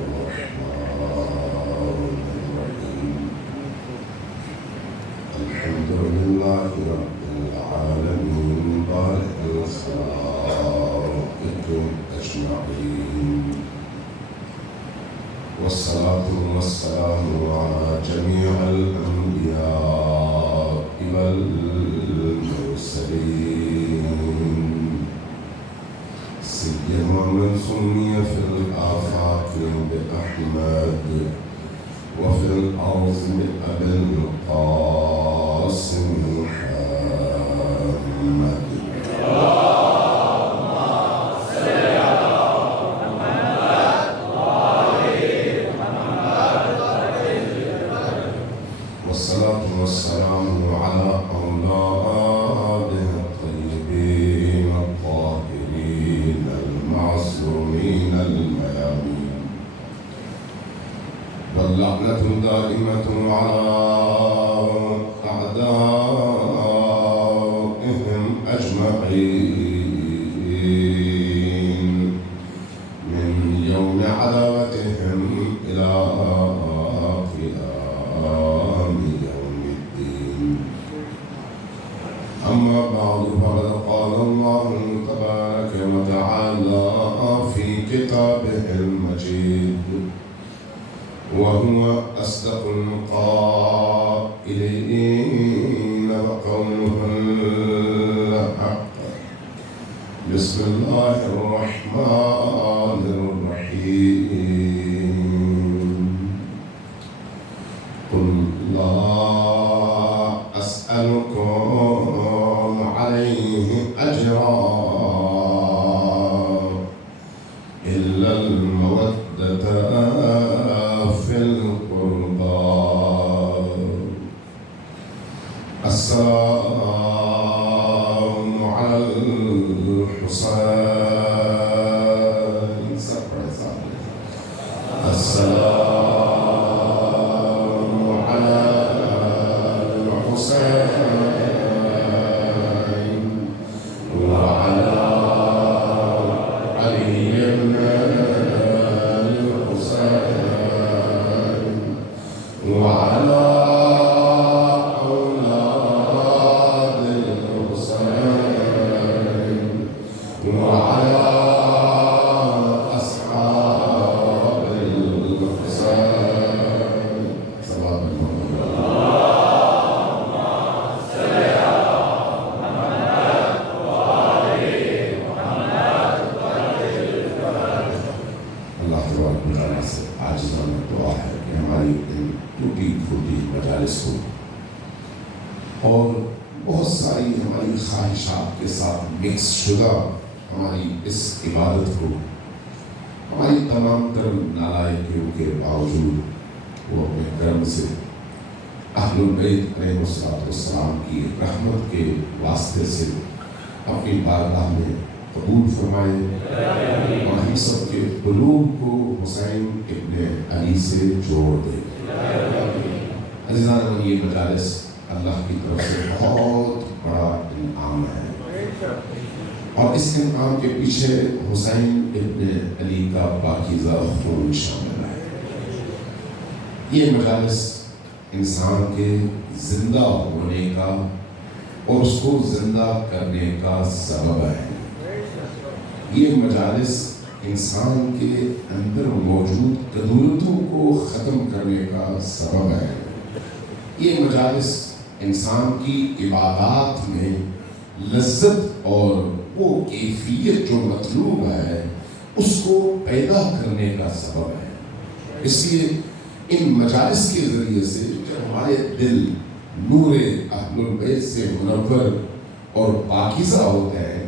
الرحمن الرحيم الحمد لله رب العالمين بارئ الخلائق أجمعين والصلاة والسلام على جميع الأنبياء والمرسلين سيما من سمي في الآفاق بأحمد وفي الأرض بأبي القاسم محمد والصلاة والسلام على أولاده الطيبين الطاهرين المعصومين الميامين واللعنة دائمة على أعدائهم أجمعين من يوم عداوتهم إلى قيام يوم الدين أما بعد فقد قال الله تبارك وتعالى في كتابه المجيد وهو أصدق القائلين وقوله الحق بسم الله الرحمن الرحيم قل لا أسألكم عليه أجرا إلا المودة في القربى السلام على الحسين السلام على الحسين وعلى علي بن الحسين وعلى أولاد الحسين وعلى أصحاب الحسين صلى اللہ تبارک و تعالیٰ سے عاجزانہ دعا ہے کہ ہماری ان ٹوٹی پھوٹی مجالس کو اور بہت ساری ہماری خواہشات کے ساتھ مکس شدہ ہماری اس عبادت کو ہماری تمام تر نالائکیوں کے باوجود وہ اپنے کرم سے اہل البیت علیہ السلام کی رحمت کے واسطے سے اپنی بارگاہ میں قبول فرمائے اور ہم سب کے قلوب کو حسین ابن علی سے جوڑ دے۔ عزیزان، یہ مجالس اللہ کی طرف سے بہت بڑا انعام ہے اور اس انعام کے پیچھے حسین ابن علی کا پاکیزہ خون شامل ہے۔ یہ مجالس انسان کے زندہ ہونے کا اور اس کو زندہ کرنے کا سبب ہے۔ یہ مجالس انسان کے اندر موجود کدورتوں کو ختم کرنے کا سبب ہے۔ یہ مجالس انسان کی عبادات میں لذت اور وہ کیفیت جو مطلوب ہے اس کو پیدا کرنے کا سبب ہے۔ اس لیے ان مجالس کے ذریعے سے جب ہمارے دل نور اہل البیت سے منور اور پاکیزہ ہوتے ہیں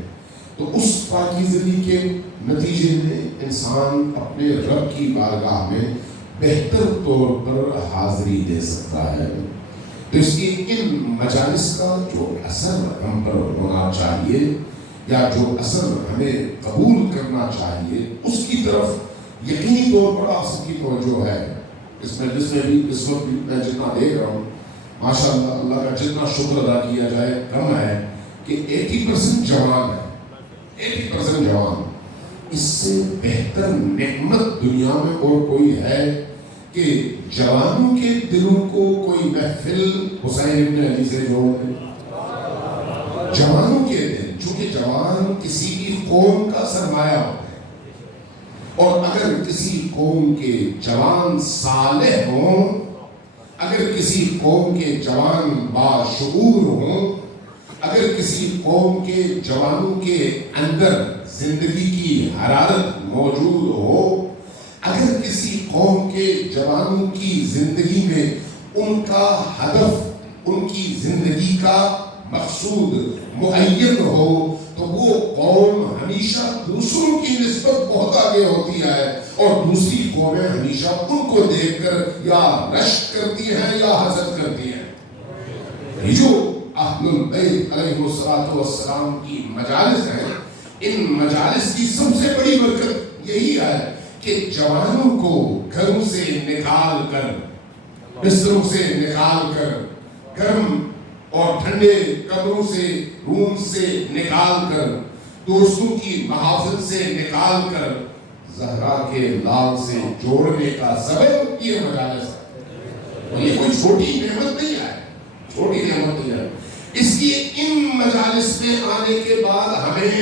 تو اس پاکیزگی کے نتیجے میں انسان اپنے رب کی بارگاہ میں بہتر طور پر حاضری دے سکتا ہے۔ تو اس کی ان مجالس کا جو اثر ہم پر ہونا چاہیے یا جو اثر ہمیں قبول کرنا چاہیے اس کی طرف یقینی طور پر آپ سب کی توجہ ہے۔ اس مجلس میں بھی اس وقت بھی میں جتنا دیکھ رہا ہوں ماشاءاللہ اللہ کا جتنا شکر ادا کیا جائے کم ہے کہ 80% جوان ہے، 80% جوان اس سے بہتر نعمت دنیا میں اور کوئی ہے کہ جوانوں کے دلوں کو کوئی محفل حسین ابن علی سے جوڑ دے؟ جوانوں کے دل، چونکہ جوان کسی بھی قوم کا سرمایہ ہوتا ہے، اور اگر کسی قوم کے جوان صالح ہوں، اگر کسی قوم کے جوان باشعور ہوں، اگر کسی قوم کے جوانوں کے اندر زندگی کی حرارت موجود ہو، اگر کسی قوم کے جوانوں کی زندگی میں ان کا ہدف، ان کی زندگی کا مقصود معین ہو، تو وہ قوم ہمیشہ دوسروں کی نسبت بہت آگے ہوتی ہے، اور دوسری قومیں ہمیشہ ان کو دیکھ کر یا رشک کرتی ہیں یا حسد کرتی ہیں۔ یہ جو اہل البیت علیہ السلام کی مجالس ہیں، ان مجالس کی سب سے بڑی برکت یہی ہے کہ جوانوں کو گھروں سے نکال کر، بستروں سے نکال کر، گرم اور ٹھنڈے کمروں سے، روم سے نکال کر، دوستوں کی محافل سے نکال کر زہرا کے لال سے جوڑنے کا سبب یہ مجالس ہے۔ اور یہ کوئی چھوٹی نعمت نہیں ہے، چھوٹی نعمت نہیں ہے۔ اس لیے ان مجالس میں آنے کے بعد ہمیں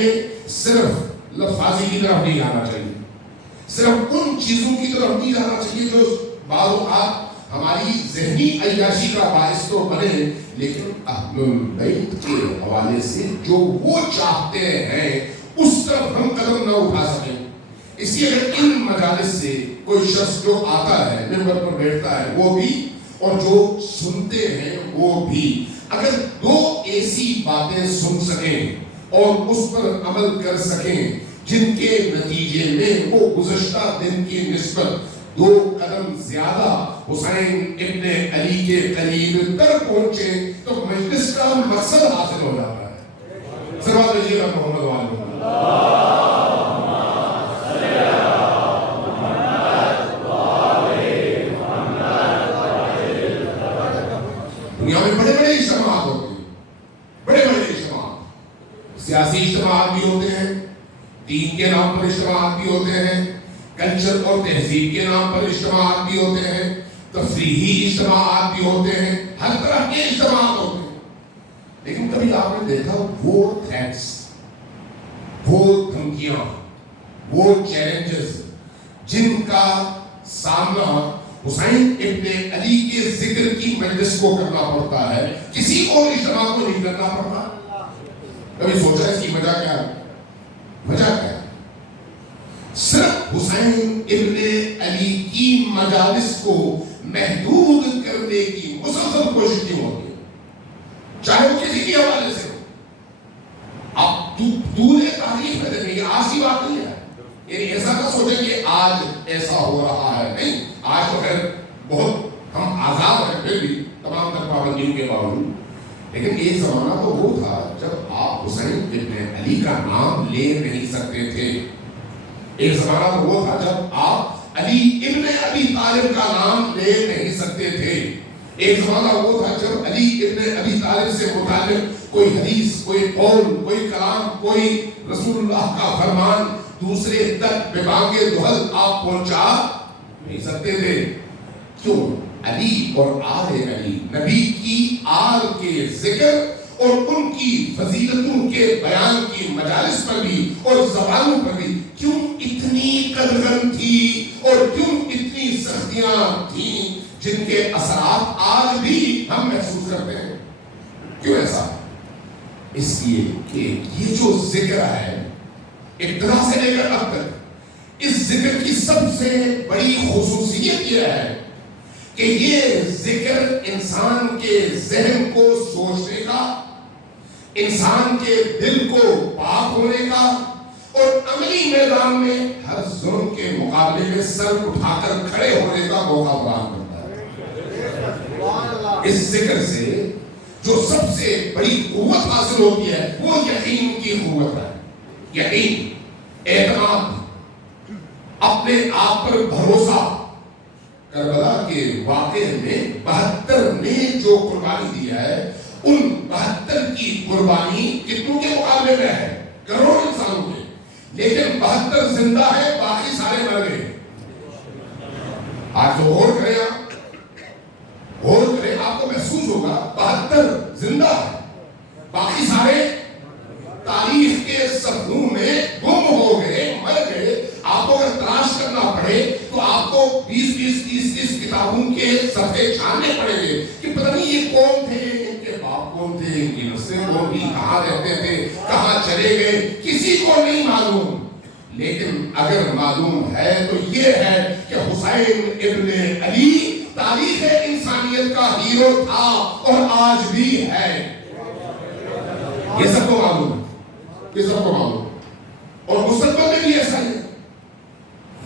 صرف لفظی کی طرف نہیں آنا چاہیے، صرف ان چیزوں کی طرف نہیں جانا چاہیے جو بعض اوقات ہماری ذہنی عیاشی کا باعث تو بنے، لیکن اہل البیت کے حوالے سے جو وہ چاہتے ہیں اس طرف ہم قدم نہ اٹھا سکیں۔ اس لیے اگر ان مجالس سے کوئی شخص جو آتا ہے، منبر پر بیٹھتا ہے، وہ بھی، اور جو سنتے ہیں وہ بھی، اگر دو ایسی باتیں سن سکیں اور اس پر عمل کر سکیں جن کے نتیجے میں وہ گزشتہ دن کی نسبت 2 قدم زیادہ حسین ابن علی کے قریب تر پہنچے، تو مجلس کا مقصد حاصل ہو جاتا ہے۔ سلام علیہ محمد والے دنیا میں بڑے بڑے اجتماعات ہوتے ہیں، بڑے بڑے اجتماعات، سیاسی اجتماعات بھی ہوتے ہیں، دین کے نام پر اجتماعات بھی ہوتے ہیں، کلچر اور تہذیب کے نام پر اجتماعات بھی ہوتے ہیں، تفریحی اجتماعات بھی ہوتے ہیں، ہر طرح کے اجتماعات ہوتے ہیں۔ لیکن کبھی آپ نے دیکھا وہ تھریٹس، وہ دھمکیاں، وہ چیلنجز جن کا سامنا حسین ابن علی کے ذکر کی مجلس کو کرنا پڑتا ہے، کسی اور اجتماع کو نہیں کرنا پڑتا؟ کبھی سوچا اس کی وجہ کیا ہے؟ وجہ کیا ہے؟ صرف حسین ابن علی کی مجالس کو محدود کرنے کی مسلسل کوشش کیوں ہوتی ہے، چاہے وہ کسی بھی حوالے سے ہو۔ اب طول تاریخ میں دیکھیں، یہ آج کی بات نہیں ہے، یعنی ایسا نہ سوچیں کہ آج ایسا ہو رہا ہے، نہیں، آج تو خیر بہت ہم آزاد ہیں پھر بھی تمام تر پابندیوں کے باوجود، لیکن ایک زمانہ تو وہ تھا جب آپ حسین ابن علی کا نام لے نہیں سکتے تھے۔ ایک زمانہ تو وہ تھا جب آپ علی ابن ابی طالب کا نام لے نہیں سکتے تھے۔ ایک زمانہ وہ تھا جب علی ابن ابی طالب سے متعلق کوئی حدیث، کوئی قول، کوئی کلام، کوئی رسول اللہ کا فرمان دوسرے تک ببانگ دہل آپ پہنچا نہیں سکتے تھے۔ کیوں؟ علی اور آل علی، نبی کی آل کے ذکر اور ان کی فضیلتوں کے بیان کی مجالس پر بھی اور زبانوں پر بھی کیوں اتنی قدغن تھی اور کیوں اتنی سختیاں تھیں جن کے اثرات آج بھی ہم محسوس کرتے ہیں؟ کیوں ایسا؟ اس لیے کہ یہ جو ذکر ہے ابتدا سے لے کر اب تک، اس ذکر کی سب سے بڑی خصوصیت یہ ہے کہ یہ ذکر انسان کے ذہن کو سوچنے کا، انسان کے دل کو پاک ہونے کا اور عملی میدان میں ہر ظلم کے مقابلے میں سر اٹھا کر کھڑے ہونے کا موقع فراہم کرتا ہے۔ اس ذکر سے جو سب سے بڑی قوت حاصل ہوتی ہے وہ یقین کی قوت ہے، یقین، اعتماد، اپنے آپ پر بھروسہ۔ کربلا کے واقعے میں 72 نے جو قربانی دی ہے، ان 72 کی قربانی کتنوں کے مقابلے میں ہے؟ کروڑ انسانوں کے، لیکن 72 زندہ ہے، باقی سارے مر گئے. آج تو غور کریں، آپ غور کریں، آپ کو محسوس ہوگا 72 زندہ ہے، باقی سارے تاریخ کے صفحوں میں گم ہو گئے، مر گئے. آپ کو اگر تلاش کرنا پڑے تو آپ کو 20-30 کتابوں کے صفحے چھاننے پڑیں گے کہ پتہ نہیں یہ کون تھے، ان کے باپ کون تھے، ان کی نسلیں کون تھی، کہاں رہتے تھے، کہاں چلے گئے، کسی کو نہیں معلوم. لیکن اگر معلوم ہے تو یہ ہے کہ حسین ابن علی تاریخ انسانیت کا ہیرو تھا اور آج بھی ہے. یہ سب کو معلوم، یہ سب کو معلوم، اور مستقبل میں بھی ایسا ہے.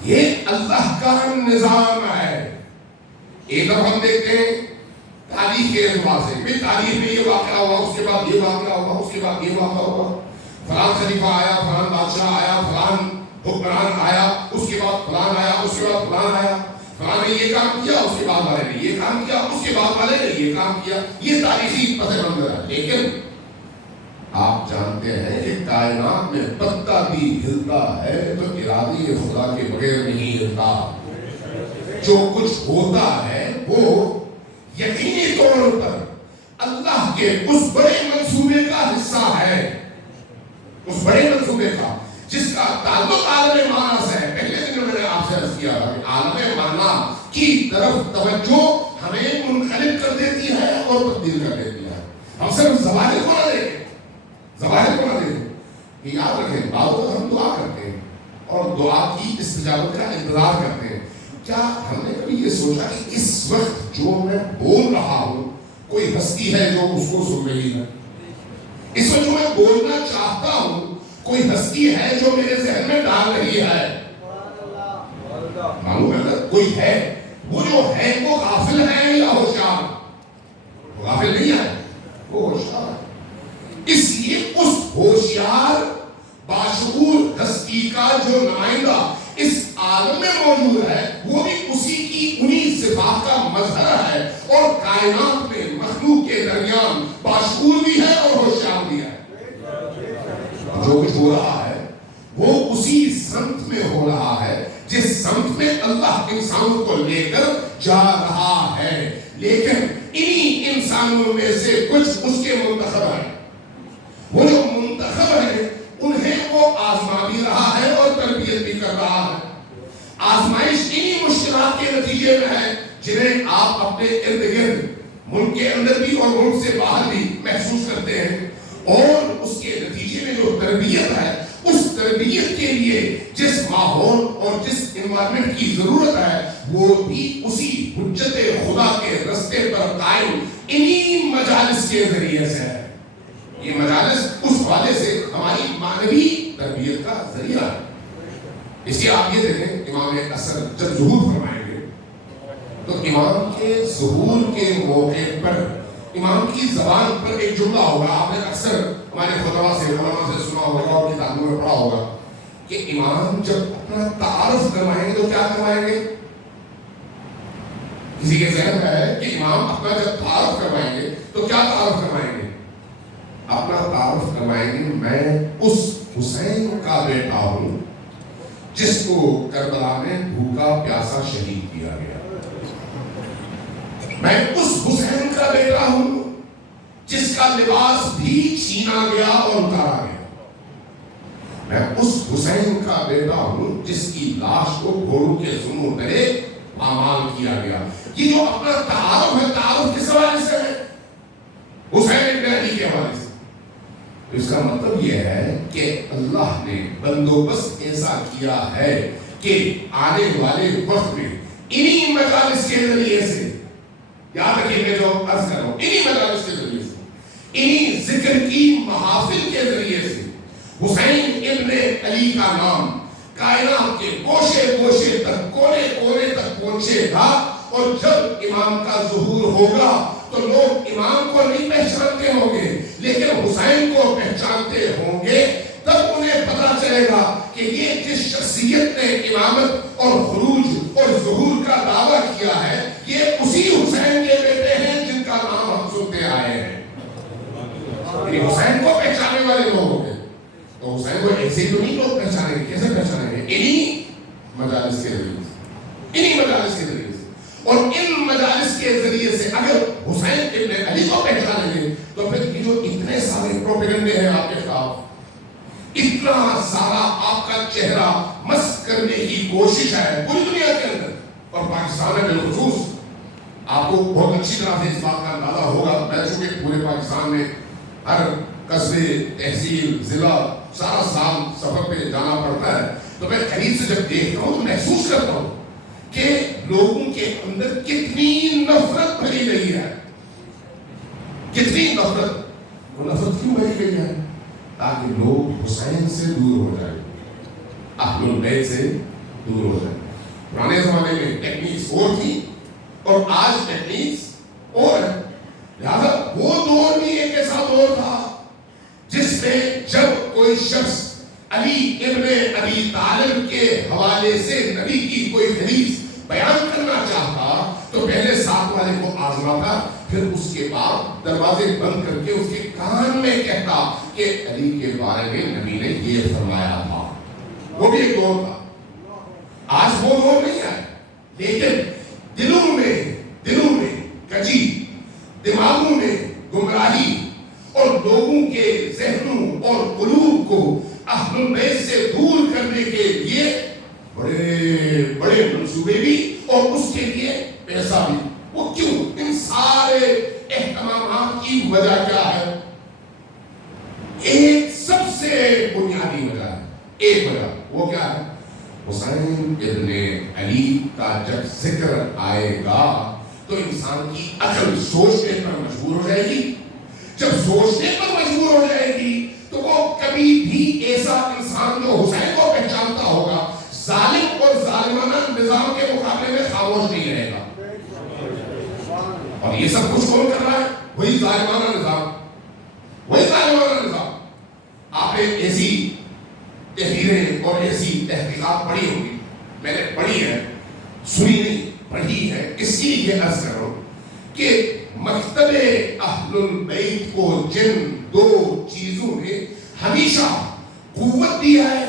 یہ اللہ کا نظام ہے. ایک دفعہ ہم دیکھتے ہیں تاریخ کے اعتبار سے، بھی تاریخ میں یہ واقعہ ہوا، اس کے بعد یہ واقعہ ہوا، اس کے بعد یہ واقعہ ہوا، فلان خلیفہ آیا، فلان بادشاہ آیا، فلان حکمران آیا، اس کے بعد فلان آیا، اس کے بعد فلان آیا، فلان نے یہ کام کیا، اس کے بعد والے نے یہ کام کیا، اس کے بعد والے نے یہ کام کیا. یہ تاریخی پس منظر ہے. لیکن آپ جانتے ہیں کہ کائنات میں پتا بھی ہلتا ہے تو ارادے خدا کے بغیر نہیں ہلتا. جو کچھ ہوتا ہے وہ یقینی طور پر اللہ کے اس بڑے منصوبے کا حصہ ہے، اس بڑے منصوبے کا جس کا تعلق عالم مانا سے ہے. پہلے دن میں نے آپ سے عرض کیا کہ عالم مانا کی طرف توجہ ہمیں منقلب کر دیتی ہے اور تبدیل کر دیتی ہے. ہم صرف ظواہر کو نہ دیکھیں، ظواہر کو نہ دیکھیں. یاد رکھیں، بعض وقت ہم دعا کرتے ہیں اور دعا کی استجابت کا انتظار کرتے ہیں. کیا ہم نے کبھی یہ سوچا کہ اس وقت جو میں بول رہا ہوں کوئی ہستی ہے جو اس کو سن رہی ہے؟ اس وقت جو میں بولنا چاہتا ہوں کوئی ہستی ہے جو میرے ذہن میں ڈال رہی ہے؟ معلوم ہے اگر کوئی ہے، وہ جو ہے وہ غافل ہے یا ہوشیار؟ وہ غافل نہیں ہے، وہ ہوشیار ہے. اس لیے اس ہوشیار باشعور ہستی کا جو نمائندہ اس عالم میں موجود ہے وہ بھی اسی کی انہی صفات کا مظہر ہے، اور کائنات میں مخلوق کے درمیان باشعور بھی ہے اور ہوشیار بھی ہے. جو کچھ ہو رہا ہے وہ اسی سمت میں ہو رہا ہے جس سمت میں اللہ انسانوں کو لے کر جا رہا ہے. لیکن انہی انسانوں میں سے کچھ اس کے منتخب ہیں. وہ جو منتخب ہیں انہیں وہ آزما بھی رہا ہے اور تربیت بھی کر رہا ہے. آزمائش انہی مشکلات کے نتیجے میں ہے جنہیں آپ اپنے ارد گرد ملک کے اندر بھی اور ملک سے باہر بھی محسوس کرتے ہیں. اور اس کے نتیجے میں جو تربیت ہے، اس تربیت کے لیے جس ماحول اور جس انوائرمنٹ کی ضرورت ہے وہ بھی اسی حجت خدا کے رستے پر قائم انہی مجالس کے ذریعے سے ہے. یہ مجالس اس حوالے سے ہماری معنوی تربیت کا ذریعہ ہے. اس لیے آپ یہ دیکھیں امام اثر جب ظہور فرمائیں گے تو امام کے ظہور کے موقع پر امام کی زبان پر ایک جملہ ہوگا. آپ نے اکثر ہمارے خطبہ سے علماء سے سنا ہوگا اور کتابوں میں پڑھا ہوگا کہ امام جب اپنا تعارف کروائیں گے تو کیا کروائیں گے؟ کسی کے ذہن میں ہے کہ امام اپنا جب تعارف کروائیں گے تو کیا تعارف کروائیں گے؟ اپنا تعارف کروائیں گے میں اس حسین کا بیٹا ہوں جس کو کربلا میں بھوکا پیاسا شہید کیا گیا. میں اس حسین کا بیٹا ہوں جس کا لباس بھی چھینا گیا اور اتارا گیا. میں اس حسین کا بیٹا ہوں جس کی لاش کو گھوڑوں کے سنوں تلے پامال کیا گیا. یہ جو اپنا تعارف ہے، تعارف کس حوالے سے ہے؟ حسین ابن علی کے حوالے سے. اس کا مطلب یہ ہے کہ اللہ نے بندوبست ایسا کیا ہے کہ آنے والے وقت میں انہی مجالس کے ذریعے سے، یاد رکھیں میں جو عرض کر رہا ہوں، انہی مجالس کے ذریعے سے، انہی ذکر کی محافل کے ذریعے سے حسین ابن علی کا نام کائنات کے گوشے گوشے تک، کونے کونے تک پہنچے گا. اور جب امام کا ظہور ہوگا تو لوگ امام کو نہیں پہچانتے ہوں گے لیکن حسین کو پہچانتے ہوں گے. تب انہیں پتا چلے گا کہ یہ جس شخصیت نے امامت اور خروج اور ظہور کا دعویٰ کیا ہے یہ اسی حسین کے بیٹے ہیں جن کا نام ہم سنتے آئے ہیں. حسین کو پہچانے والے لوگ ہوں گے تو حسین کو ایسے ہی تو نہیں لوگ پہچانیں گے. کیسے پہچانیں گے؟ انہی مجالس کے ذریعے سے، انہی مجالس کے ذریعے سے. اور ان مجالس کے ذریعے سے اگر حسین ابن علی کو پہچانیں گے تو پھر یہ جو اتنے سارے پروپیگنڈے ہیں آپ کے خلاف، اتنا سارا آپ کا چہرہ مسخ کرنے کی کوشش ہے پوری دنیا کے اندر اور پاکستان میں بالخصوص. آپ کو بہت اچھی طرح سے اس بات کا اندازہ ہوگا. میں چونکہ پورے پاکستان میں ہر قصبے، تحصیل، ضلع سارا سال سفر پہ جانا پڑتا ہے، تو میں قریب سے جب دیکھتا ہوں تو محسوس کرتا ہوں کہ لوگوں کے اندر کتنی نفرت بھری گئی ہے. کتنی نفرت. وہ نفرت کیوں بھری گئی ہے؟ تاکہ لوگ حسین سے دور ہو جائیں، اہل البیت سے دور ہو جائیں. پرانے زمانے میں ٹیکنیکس اور تھی اور آج ٹیکنیکس اور ہے. لہذا وہ دور بھی ایک ایسا دور تھا جس میں جب کوئی شخص علی ابن ابی طالب کے حوالے سے نبی کی کوئی حدیث بیان کرنا چاہتا تو پہلے ساتھ والے کو آزماتا، پھر اس کے بعد دروازے بند کر کے اس کے کان میں کہتا کہ علی کے بارے میں نبی نے یہ فرمایا تھا. وہ بھی ایک دور تھا. آج وہ دور نہیں ہے، لیکن دلوں میں کجی، دماغوں میں گمراہی اور لوگوں کے ذہنوں اور قلوب کو اہل البیت سے دور کرنے کے لیے بڑے بڑے منصوبے بھی اور اس کے لیے پیسہ بھی. وہ کیوں؟ ان سارے اہتمامات کی وجہ کیا ہے؟ ایک سب سے بنیادی وجہ ہے، ایک وجہ. وہ کیا ہے؟ حسین ابن علی کا جب ذکر آئے گا تو انسان کی عقل سوچنے پر مجبور ہو جائے گی. جب سوچنے پر مجبور ہو جائے گی تو وہ کبھی بھی ایسا انسان جو حسین کو پہچانتا ہوگا ظالم اور ظالمانہ نظام کے مقابلے میں خاموش نہیں رہے گا. اور یہ سب کچھ کون کر رہا ہے؟ وہی ظالمانہ نظام، وہی ظالمانہ نظام. آپ نے ایسی تحریریں اور ایسی تحقیقات پڑھی ہوگی. میں نے پڑھی ہے، سنی نہیں، پڑھی ہے. اس لیے یہ عرض کر رہا ہوں کہ مکتب اہل البیت کو جن دو چیزوں نے ہمیشہ قوت دیا ہے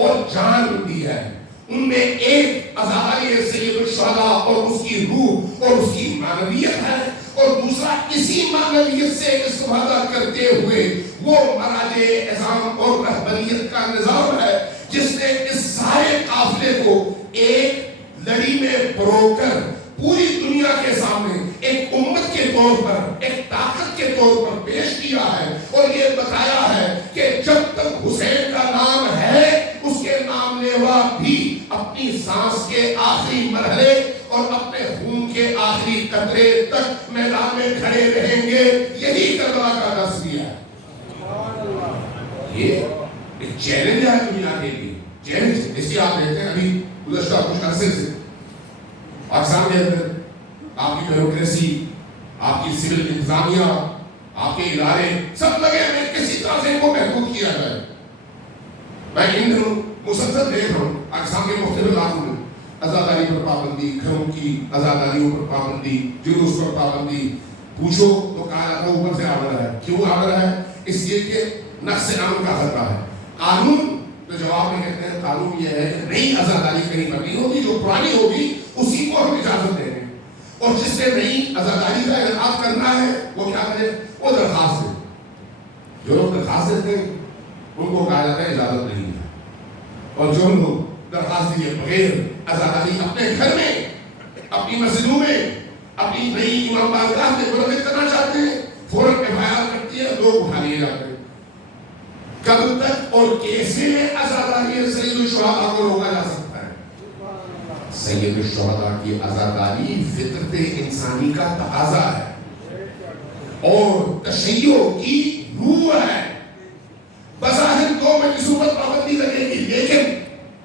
اور جان دی ہے، ان میں ایک عزاداری سید الشہداء اور اس کی روح اور اس کی معنویت ہے، اور دوسرا اسی معنویت سے استفادہ کرتے ہوئے وہ مراجع اعظام اور رہبریت کا نظام ہے جس نے اس سارے قافلے کو ایک لڑی میں پرو کر پوری دنیا کے سامنے ایک امت کے طور پر، ایک طاقت کے طور پر پیش کیا ہے اور یہ بتایا ہے کہ جب تک حسین کا نام ہے اس کے نام لیوا بھی اپنی سانس کے آخری مرحلے اور اپنے خون کے آخری قطرے تک میدان میں کھڑے رہیں گے. یہی کربلا کا درس دیا ہے. یہ ایک چیلنج ہے دنیا کے لیے. چیلنج اس لیے آپ دیکھتے ہیں ابھی گزشتہ کچھ عرصے سے پاکستان کے اندر آپ کی بیوروکریسی، آپ کی سول انتظامیہ، آپ کے ادارے سب لگے ہیں کسی طرح سے ان کو محدود کیا جائے. میں ان دنوں مسلسل دیکھ رہا ہوں پاکستان کے مختلف علاقوں میں عزاداری پر پابندی، گھروں کی عزاداریوں پر پابندی، جلوس پر پابندی. پوچھو تو کہا جاتا ہے اوپر سے آ رہا ہے. کیوں آ رہا ہے؟ اس لیے کہ نقص امن کا خطرہ ہے. قانون تو جواب میں کہتے ہیں قانون یہ ہے کہ نئی عزاداری کہیں پر نہیں ہوگی، جو پرانی ہوگی اسی کو ہم اجازت دیں گے. اور جس نے نئی عزاداری کا انعقاد کرنا ہے وہ کیا کرے؟ وہ درخواست دے. جو لوگ درخواست دیتے ہیں ان کو کہا جاتا ہے اجازت نہیں ہے. اور جو لوگ درخواست دیے بغیر عزاداری اپنے گھر میں، اپنی مسجدوں میں، اپنی نئی امام بارگاہ میں منعقد کرنا چاہتے ہیں، فوراً FIR کرتی ہے، لوگ اٹھا لیے جاتے ہیں. کب تک اور کیسے عزاداری سید الشہداء کو روکا جا سکتا ہے؟ سید الشہداء کی عزاداری فطرت انسانی کا تقاضا ہے اور تشیع کی روح ہے. بظاہر تو مجلسوں پر پابندی لگے گی،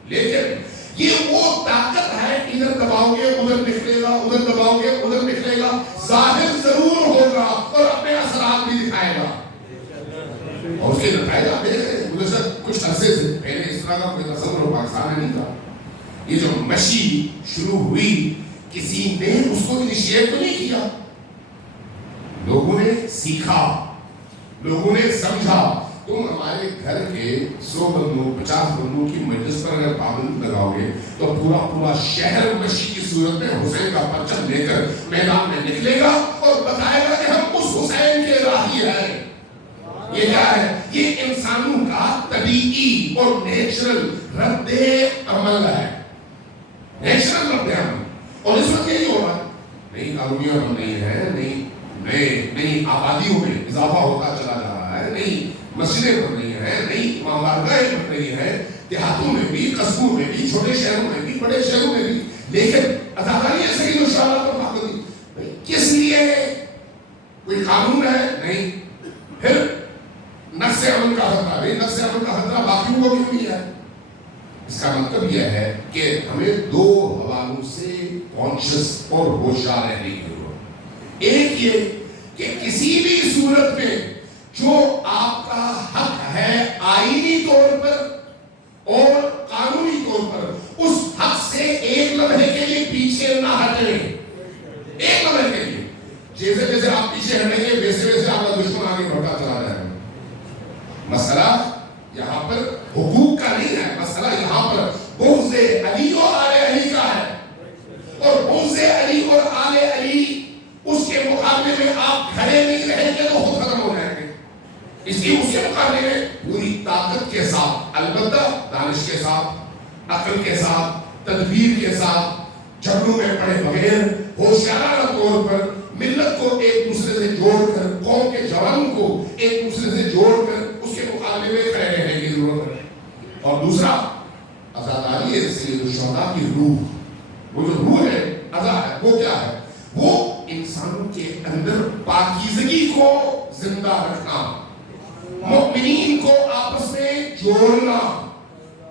لیکن یہ وہ طاقت ہے، ادھر دباؤ گے ادھر نکلے گا، ادھر دباؤ گے ادھر نکلے گا. ظاہر ضرور ہوگا اور اپنے اثرات بھی دکھائے گا. اور اس کے نتائج آپ دیکھ رہے ہیں. مجھے کچھ عرصے سے پہلے اس طرح کا کوئی تصور پاکستان میں نہیں تھا. یہ جو مشی شروع ہوئی کسی نے اس کو انیشیٹ تو نہیں کیا. لوگوں نے سیکھا، لوگوں نے سمجھا. تم ہمارے گھر کے 100 بندوں 50 بندوں کی مجلس پر اگر پابند لگاؤ گے تو پورا شہر مشی کی صورت میں حسین کا پرچم لے کر میدان میں نکلے گا اور بتائے گا کہ ہم اس حسین کے راہی ہیں. یہ کیا ہے؟ یہ انسانوں کا طبیعی اور نیچرل رد عمل ہے. نیچرل رد عمل. اور اس وقت یہی ہو رہا ہے. نئی کالونیاں بن رہی ہیں, نئی آبادیوں میں اضافہ ہوتا چلا جا رہا ہے, نئی مسجدیں بن رہی ہیں, نئی عمارتیں بن رہی ہیں, دیہاتوں میں بھی, قصبوں میں بھی, چھوٹے شہروں میں بھی, بڑے شہروں میں بھی. لیکن اداکاری ایسے ہی پر پابندی کس لیے؟ کوئی قانون ہے نہیں. پھر نقص عمل کا خطرہ. نقص عمل کا خطرہ باقیوں کو کیوں نہیں ہے؟ اس کا مطلب یہ ہے کہ ہمیں دو حوالوں سے کانشس اور ہوشیار رہنے کی ضرورت. ایک یہ کہ کسی بھی صورت میں جو آپ کا حق ہے آئینی طور پر اور قانونی طور پر, اس حق سے ایک لمحے کے لیے پیچھے نہ ہٹیں. ایک لمحے کے لیے. جیسے جیسے آپ پیچھے ہٹیں گے ویسے ویسے آپ کا دشمن آگے بڑھتا چلا جائے گا. مسئلہ یہاں پر حقوق کا نہیں ہے, مسئلہ یہاں پر بغض علی اور آل علی کا ہے. اور بغض علی اور آل علی اس کے مقابلے میں آپ کھڑے نہیں رہیں گے تو خود ختم ہو جائیں گے. اس کے مقابلے میں پوری طاقت کے ساتھ, البتہ دانش کے ساتھ, عقل کے ساتھ, تدبیر کے ساتھ, جھگڑوں میں پڑے بغیر ہوشیارانہ طور پر ملت کو ایک دوسرے سے جوڑ کر, قوم کے جوانوں کو ایک دوسرے سے جوڑ کر اس کے مقابلے میں کھڑے رہنے کی ضرورت ہے. اور دوسرا آزاداری سید الشہداء کی روح. وہ جو روح ہے آزاد ہے, وہ کیا ہے؟ وہ انسانوں کے اندر پاکیزگی کو زندہ رکھنا, مؤمنین کو آپس میں جوڑنا.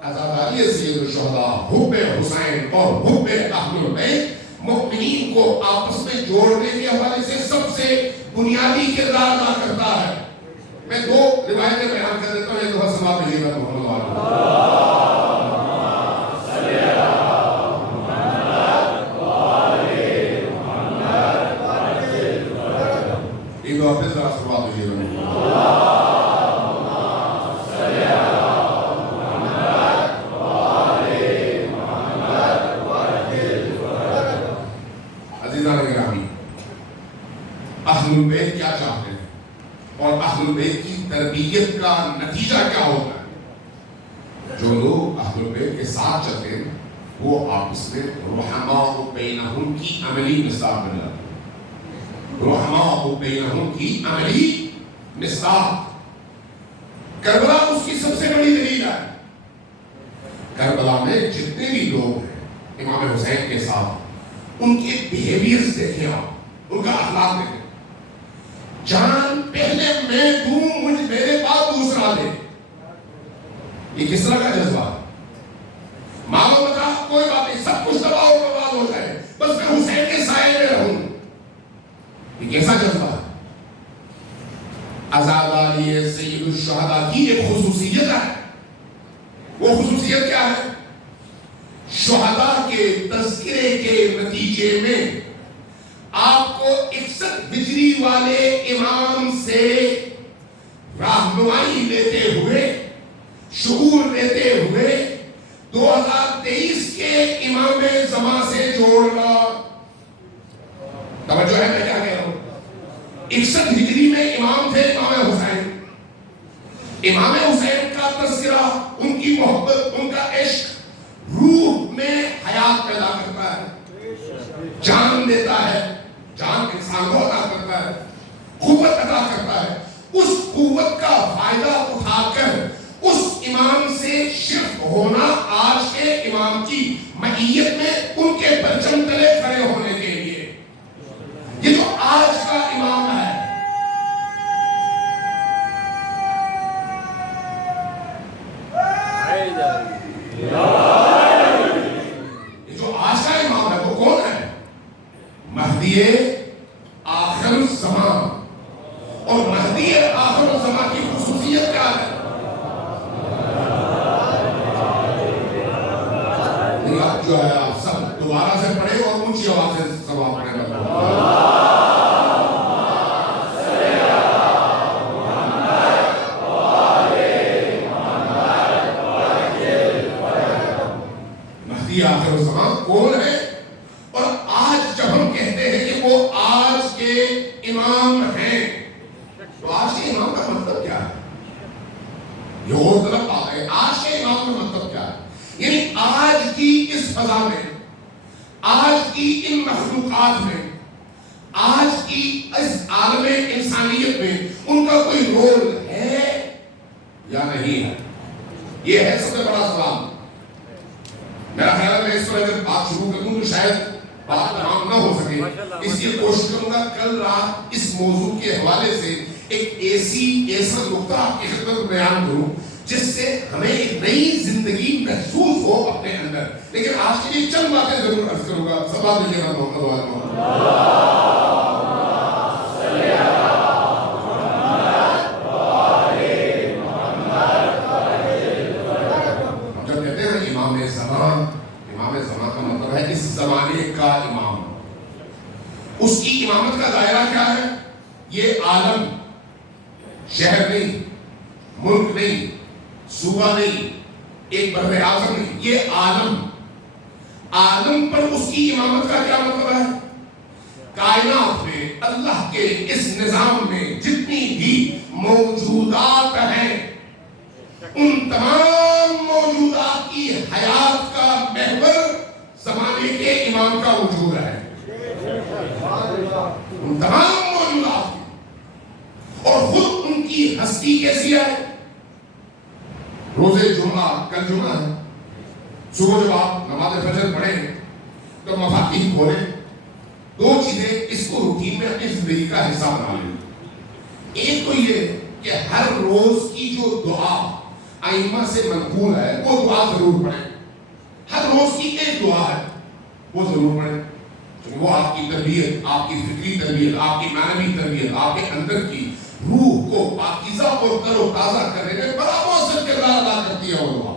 آزاداری سید الشہداء, حب حسین اور حب اہل البیت مؤمنین کو آپس میں جوڑنے کے حوالے سے سب سے بنیادی کردار ادا کرتا ہے. میں دو روایتیں بیان کر دیتا ہوں, ایک دفعہ سماعت کیجیے گا محمد ایک دفعہ پھر ذرا شروعات کیجیے گا. عزیزان گرامی, اہل البیت کیا چاہتے ہیں اور اہل البیت کی تربیت کا نتیجہ کیا ہوتا ہے؟ جو لوگ اہل البیت کے ساتھ چلتے ہیں وہ آپس میں رحماء بینہم کی عملی مصداق بن جاتے ہیں. رحماء بینہم کی عملی مصداق. کربلا اس کی سب سے بڑی دلیل ہے. کربلا میں جتنے بھی لوگ ہیں امام حسین کے ساتھ, ان کے بیہیویئرز دیکھیں آپ, ان کا اخلاق دیکھیں. جان پہلے میں دوں, میرے بعد دوسرا دے. یہ کس طرح کا جذبہ ہے؟ معلوم بتا کوئی بات نہیں, سب کچھ تباہ و برباد ہو جائے, بس میں حسین کے سائے میں رہوں. یہ کیسا جذبہ ہے؟ آزاداری سید الشہداء کی ایک خصوصیت ہے. وہ خصوصیت کیا ہے؟ شہداء کے تذکرے کے نتیجے میں آپ کو 61 ہجری والے امام سے رہنمائی لیتے ہوئے, شعور لیتے ہوئے 2023 کے امام زمان سے جوڑنا. توجہ ہے میں کیا کہہ رہا ہوں؟ 61 ہجری میں امام تھے امام حسین. امام حسین کا تذکرہ, ان کی محبت, ان کا عشق روح میں حیات پیدا کرتا ہے, جان دیتا ہے, جان انسان کو عطا کرتا ہے, قوت عطا کرتا ہے. اس قوت کا فائدہ اٹھا کر اس امام سے شرف ہونا, آج کے امام کی معیت میں ان کے پرچم تلے کھڑے ہونے کے لیے. یہ جو آج کا امام ہے, مہدی آخر الزمان. اور مہدی آخر الزمان کی خصوصیت کیا ہے؟ آپ جو ہے آپ سب دوبارہ سے پڑھے اور اونچی آواز سے سوال پڑھے. کی ان مخلوقات میں، آج کی اس عالم انسانیت میں ان کا کوئی رول ہے یا نہیں ہے؟ یہ ہے سب سے بڑا سوال۔ میرا خیال ہے میں اس پر اگر بات شروع کر دوں تو شاید بات تمام نہ ہو سکے، اس لیے کوشش کروں گا کل رات اس موضوع کے حوالے سے ایک ایسا نقطہ آپ کی خدمت میں بیان کروں جس سے ہمیں ایک نئی زندگی محسوس ہو اپنے اندر۔ لیکن آج کے لیے چند باتیں ضرور عرض کروں گا۔ سب بات دیجیے گا محمد امام زمان کا مطلب ہے اس زمانے کا امام۔ اس کی امامت کا دائرہ کیا ہے؟ یہ عالم، شہر نہیں، ملک نہیں، صوبہ نہیں، ایک بر اعظم نہیں، یہ عالم۔ عالم پر اس کی امامت کا کیا مطلب ہے؟ کائنات میں اللہ کے اس نظام میں جتنی بھی موجودات ہیں ان تمام موجودات کی حیات کا محور زمانے کے امام کا وجود ہے۔ ان تمام موجودات کی، اور خود ان کی ہستی کیسی ہے؟ روز جمعہ، کل جمعہ ہے، صبح جب آپ نماز فجر پڑھیں تو مفاتیح کھولیں، دو چیزیں اس کو روٹین میں اپنی زندگی کا حصہ بنا لیں۔ ایک تو یہ کہ ہر روز کی جو دعا ائمہ سے منقول ہے وہ دعا ضرور پڑھیں۔ ہر روز کی ایک دعا ہے وہ ضرور پڑھیں، کیونکہ وہ آپ کی تربیت، آپ کی فکری تربیت، آپ کی معنوی تربیت، آپ کے اندر کی روح کو پاکیزہ اور تر و تازہ کرنے میں بڑا مؤثر کردار ادا کرتی ہے وہ دعا،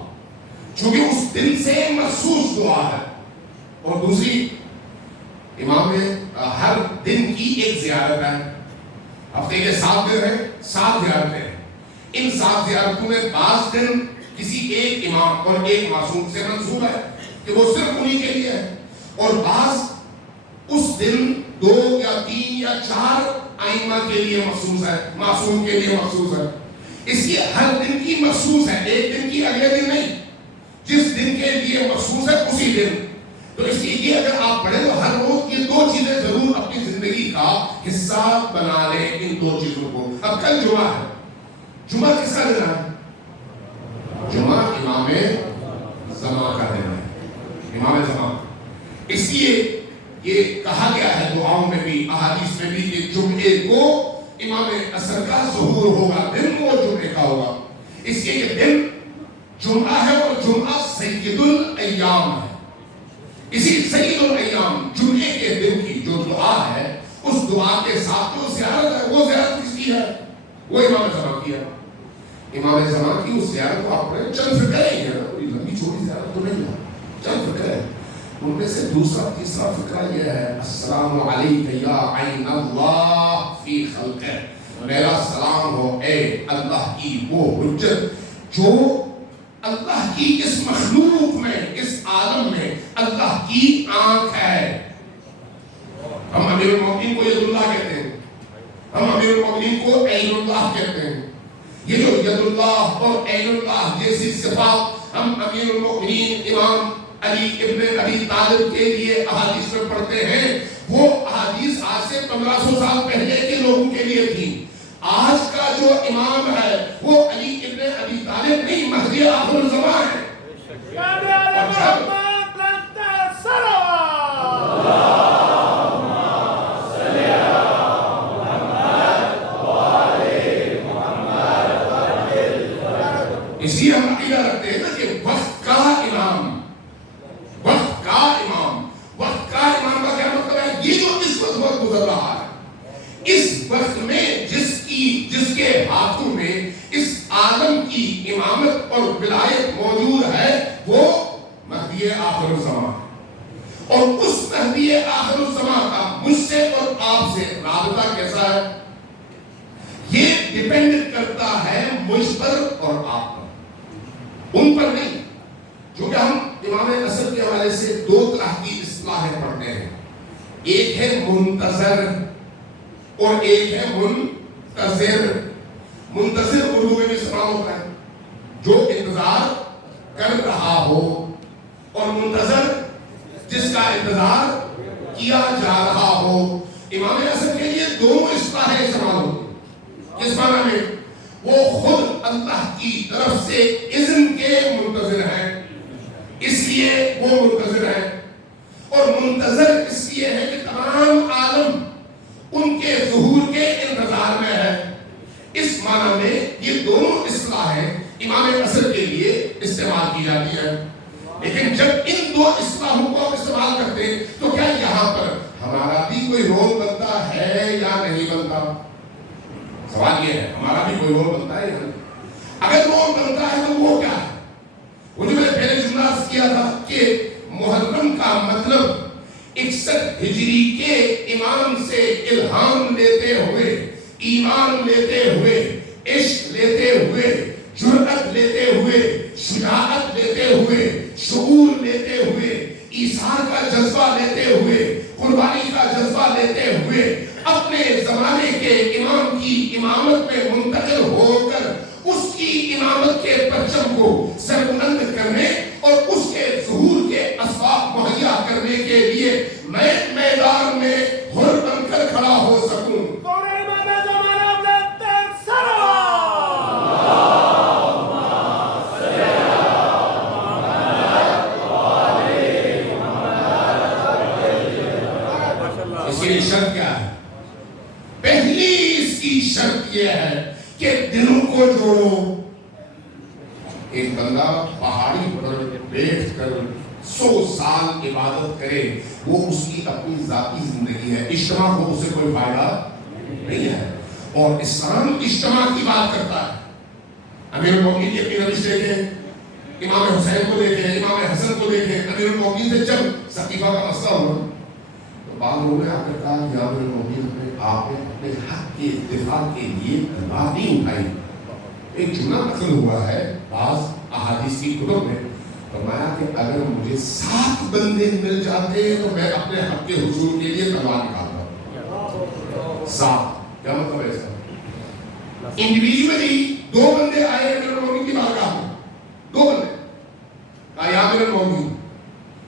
چونکہ اس دل سے مخصوص دعا ہے۔ اور دوسری، امام میں ہر دن کی ایک زیارت ہے، ہفتے کے 7 دن ہیں، 7 زیارتیں ہیں۔ ان 7 زیارتوں میں بعض دن کسی ایک امام اور ایک معصوم سے منسوب ہے کہ وہ صرف انہی کے لیے ہے، اور بعض اس دن 2 یا 3 یا 4 ائمہ کے لیے مخصوص ہے، معصوم کے لیے مخصوص ہے۔ اس لیے ہر دن کی مخصوص ہے، ایک دن کی اگلے دن نہیں، جس دن کے لیے مخصوص ہے اسی دن۔ تو اس لیے یہ اگر آپ پڑھیں تو ہر روز یہ 2 چیزیں ضرور اپنی زندگی کا حصہ بنا لیں، ان 2 چیزوں کو۔ اب کل جمعہ ہے، جمعہ کس کا دن ہے؟ جمعہ امام زمان کا دن ہے، امام زمان۔ اس لیے یہ کہا گیا ہے دعاؤں میں بھی، احادیث میں بھی کہ جمعے کو امام عصر کا ظہور ہوگا، دن وہ جمعے کا ہوگا۔ اس لیے یہ دن جمعہ ہے اور جمعہ سید الایام ہے۔ اسی سید الایام جمعے کے دن کی جو دعا ہے، اس دعا کے ساتھ جو زیارت ہے، وہ زیارت کس کی ہے؟ وہ امام زمان کی ہے۔ امام زمان کی اس زیارت کو آپ پڑھیں، چند فکریں ہی ہیں، لمبی چھوٹی زیارت تو نہیں ہے، چند فکریں۔ ان میں سے دوسرا تیسرا فکرہ یہ ہے، السلام علیک یا عین اللہ فی خلقہ، میرا سلام ہو اے اللہ کی وہ حجت جو اللہ کی اس مخلوق میں، اس عالم میں اللہ کی آنکھ ہے۔ ہم امیر المومنین کو ید اللہ کہتے ہیں، ہم امیر المومنین کو عین اللہ کہتے ہیں۔ یہ جو ید اللہ اور عین اللہ جیسی صفات ہم امیر المومنین امام علی ابن ابی طالب کے لیے احادیث میں پڑھتے ہیں، وہ احادیث آج سے 1500 سال پہلے کے لوگوں کے لیے تھی۔ آج کا جو امام ہے وہ علی ابن ابی طالب نہیں، مہدی آخر الزمان ہے۔ اس لیے ہم عقیدہ رکھتے ہیں کہ وقت کا امام، وقت کا امام، وقت کا امام کا کیا مطلب ہے؟ یہ جو اس وقت گزر رہا ہے، اس وقت میں جس کے ہاتھوں میں اس عالم کی امامت اور ولایت موجود ہے، وہ مہدی آخر الزمان۔ اور اس مہدی آخر الزمان کا مجھ سے اور آپ سے رابطہ کیسا ہے؟ یہ ڈیپینڈ کرتا ہے مجھ پر اور آپ پر، ان پر نہیں۔ جو کہ ہم امام عصر کے حوالے سے 2 طرح کی اصطلاحیں پڑھتے ہیں، ایک ہے منتظر اور ایک ہے منتظر۔ منتظر اردو میں بھی استعمال ہوتا ہے، جو انتظار کر رہا ہو، اور منتظر جس کا انتظار کیا جا رہا ہو. امام حسن کے لیے دونوں اصطلاحیں استعمال ہوتی. کس معنی میں؟ وہ خود اللہ کی طرف سے اذن کے منتظر ہیں، اس لیے وہ منتظر ہیں، اور منتظر اس لیے ہے کہ تمام عالم ان کے ظہور کے انتظار میں ہے. اس معنی میں یہ دونوں اصطلاحیں امام حسن کے لیے استعمال کی جاتی ہیں. لیکن جب ان دو اصطلاحوں کو آپ استعمال کرتے ہیں تو کیا یہاں پر ہمارا بھی کوئی رول بنتا ہے یا نہیں بنتا؟ سوال یہ ہے، ہمارا بھی کوئی رول بنتا ہے یا نہیں؟ اگر رول بنتا ہے تو وہ کیا ہے؟ وہ جو میں نے پہلے جملہ کیا تھا کہ محرم کا مطلب 61 ہجری کے امام سے الہام لیتے ہوئے، ایمان لیتے ہوئے، عشق لیتے ہوئے، جرأت لیتے ہوئے، شجاعت لیتے ہوئے، شعور لیتے ہوئے، ایثار کا جذبہ لیتے ہوئے، قربانی کا جذبہ لیتے ہوئے، اپنے زمانے کے امام کی امامت میں منتقل ہو کر اس کی امامت کے پرچم کو سربلند کرنے اور اس کے ظہور کے اسباب مہیا کرنے کے لیے میں میدان میں حر بن کر کھڑا ہو سکوں. شرط کیا ہے؟ پہلی اس کی شرط یہ ہے کہ دلوں کو جوڑو. ایک بندہ پہاڑی پر بیٹھ کر 100 سال عبادت کرے، وہ اس کی اپنی ذاتی زندگی ہے، اجتماع کو اسے کوئی فائدہ نہیں ہے. اور اسلام اجتماع کی بات کرتا ہے. امیر المومنین کی اپنی روش دیکھیں، امام حسین کو دیکھیں، امام حسن کو دیکھیں. امیر المومنین سے جب سقیفہ کا مسئلہ ہوا، بعض لوگوں نے آ کر کہا کہ امیر المومنین آپ نے اپنے حق کے دفاع کے لیے تلوار نہیں اٹھائی. ایک جملہ نقل ہوا ہے بعض احادیث کی کتب میں، فرمایا کہ اگر مجھے 7 بندے مل جاتے تو میں اپنے حق کے حصول کے لیے تلوار نکالتا. 7 کیا مطلب ہے اس کا؟ انڈیویجولی 2 بندے آئے امیر المومنین کی بارگاہ میں، 2 بندے کہا یا امیر المومنین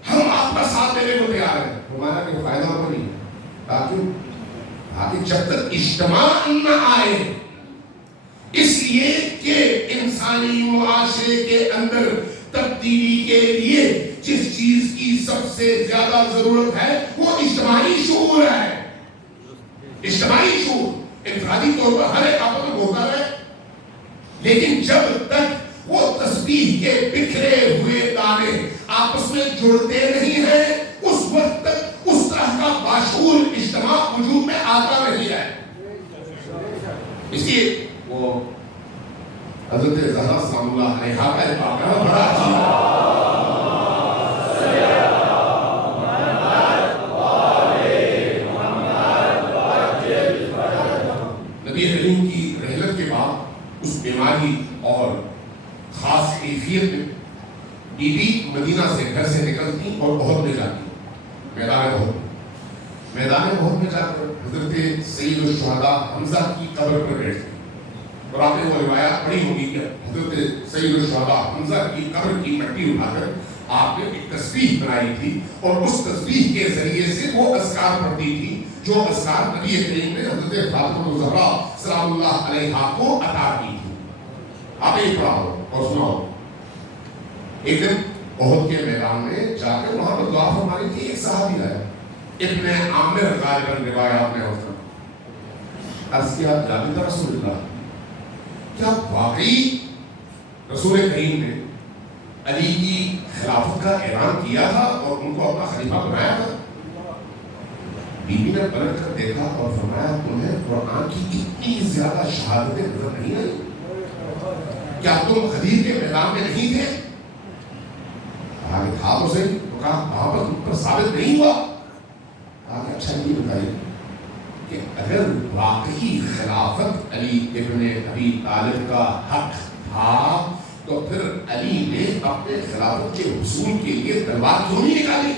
ہم آپ کا ساتھ دینے کو تیار ہیں. ہمارا کوئی فائدہ ہو نہیں، تاکہ جب تک اجتماع نہ آئے، اس لیے کہ انسانی معاشرے کے اندر تبدیلی کے لیے جس چیز کی سب سے زیادہ ضرورت ہے وہ اجتماعی شعور ہے. اجتماعی شعور انفرادی طور پر ہر ایک آپس میں ہوتا ہے، لیکن جب تک وہ تسبیح کے بکھرے ہوئے دانے آپس میں جڑتے نہیں ہیں، اس وقت تک اس طرح کا باشعور اجتماع وجود میں آتا نہیں ہے. اس لیے وہ حضرت زہرا سلام اللہ علیہا کا ایک واقعہ بڑا عجیب ہے. نبی کریم کی رحلت کے بعد اس بیماری اور خاص کیفیت میں بی بی مدینہ سے گھر سے نکلتی اور بہت میں جاتی، میدان بہت میں جا کر حضرت سید الشہداء حمزہ کی قبر پر بیٹھتی. اور آپ نے وہ روایات پڑھی ہوگی کہ حضرت سید الشہداء حمزہ کی قبر کی مٹی اٹھا کر آپ نے ایک تسبیح بنائی تھی، اور اس تسبیح کے ذریعے سے وہ اذکار پڑھتی تھی جو اذکار نبی کریم نے حضرت فاطمہ الزہرا سلام اللہ علیہا کو عطا کی تھی. آپ یہ پڑھا ہو اور سنا ہو. ایک دن احد کے میدان میں جا کر وہاں پر دعا فرمائی تھی. ایک صحابی آیا، ابن عامر غالباً روایات میں ہوتا، عرض کیا جانب رسول اللہ، کیا واقعی رسول کریم نے علی کی خلافت کا اعلان کیا تھا اور ان کو اپنا خلیفہ بنایا تھا؟ بی بی نے پلٹ کر دیکھا اور فرمایا تمہیں قرآن کی اتنی زیادہ شہادتیں نظر نہیں آئی؟ کیا تم خدیر کے میدان میں نہیں تھے؟ کہا کہ تھا تو صحیح. تو کہا وہاں پر تم پر ثابت نہیں ہوا؟ کہا کہ اچھا یہ بتائیے کہ اگر واقعی خلافت علی ابن ابی طالب کا حق تھا تو پھر علی نے اپنے خلافت کے حصول کے لیے تلوار کیوں نہیں نکالی؟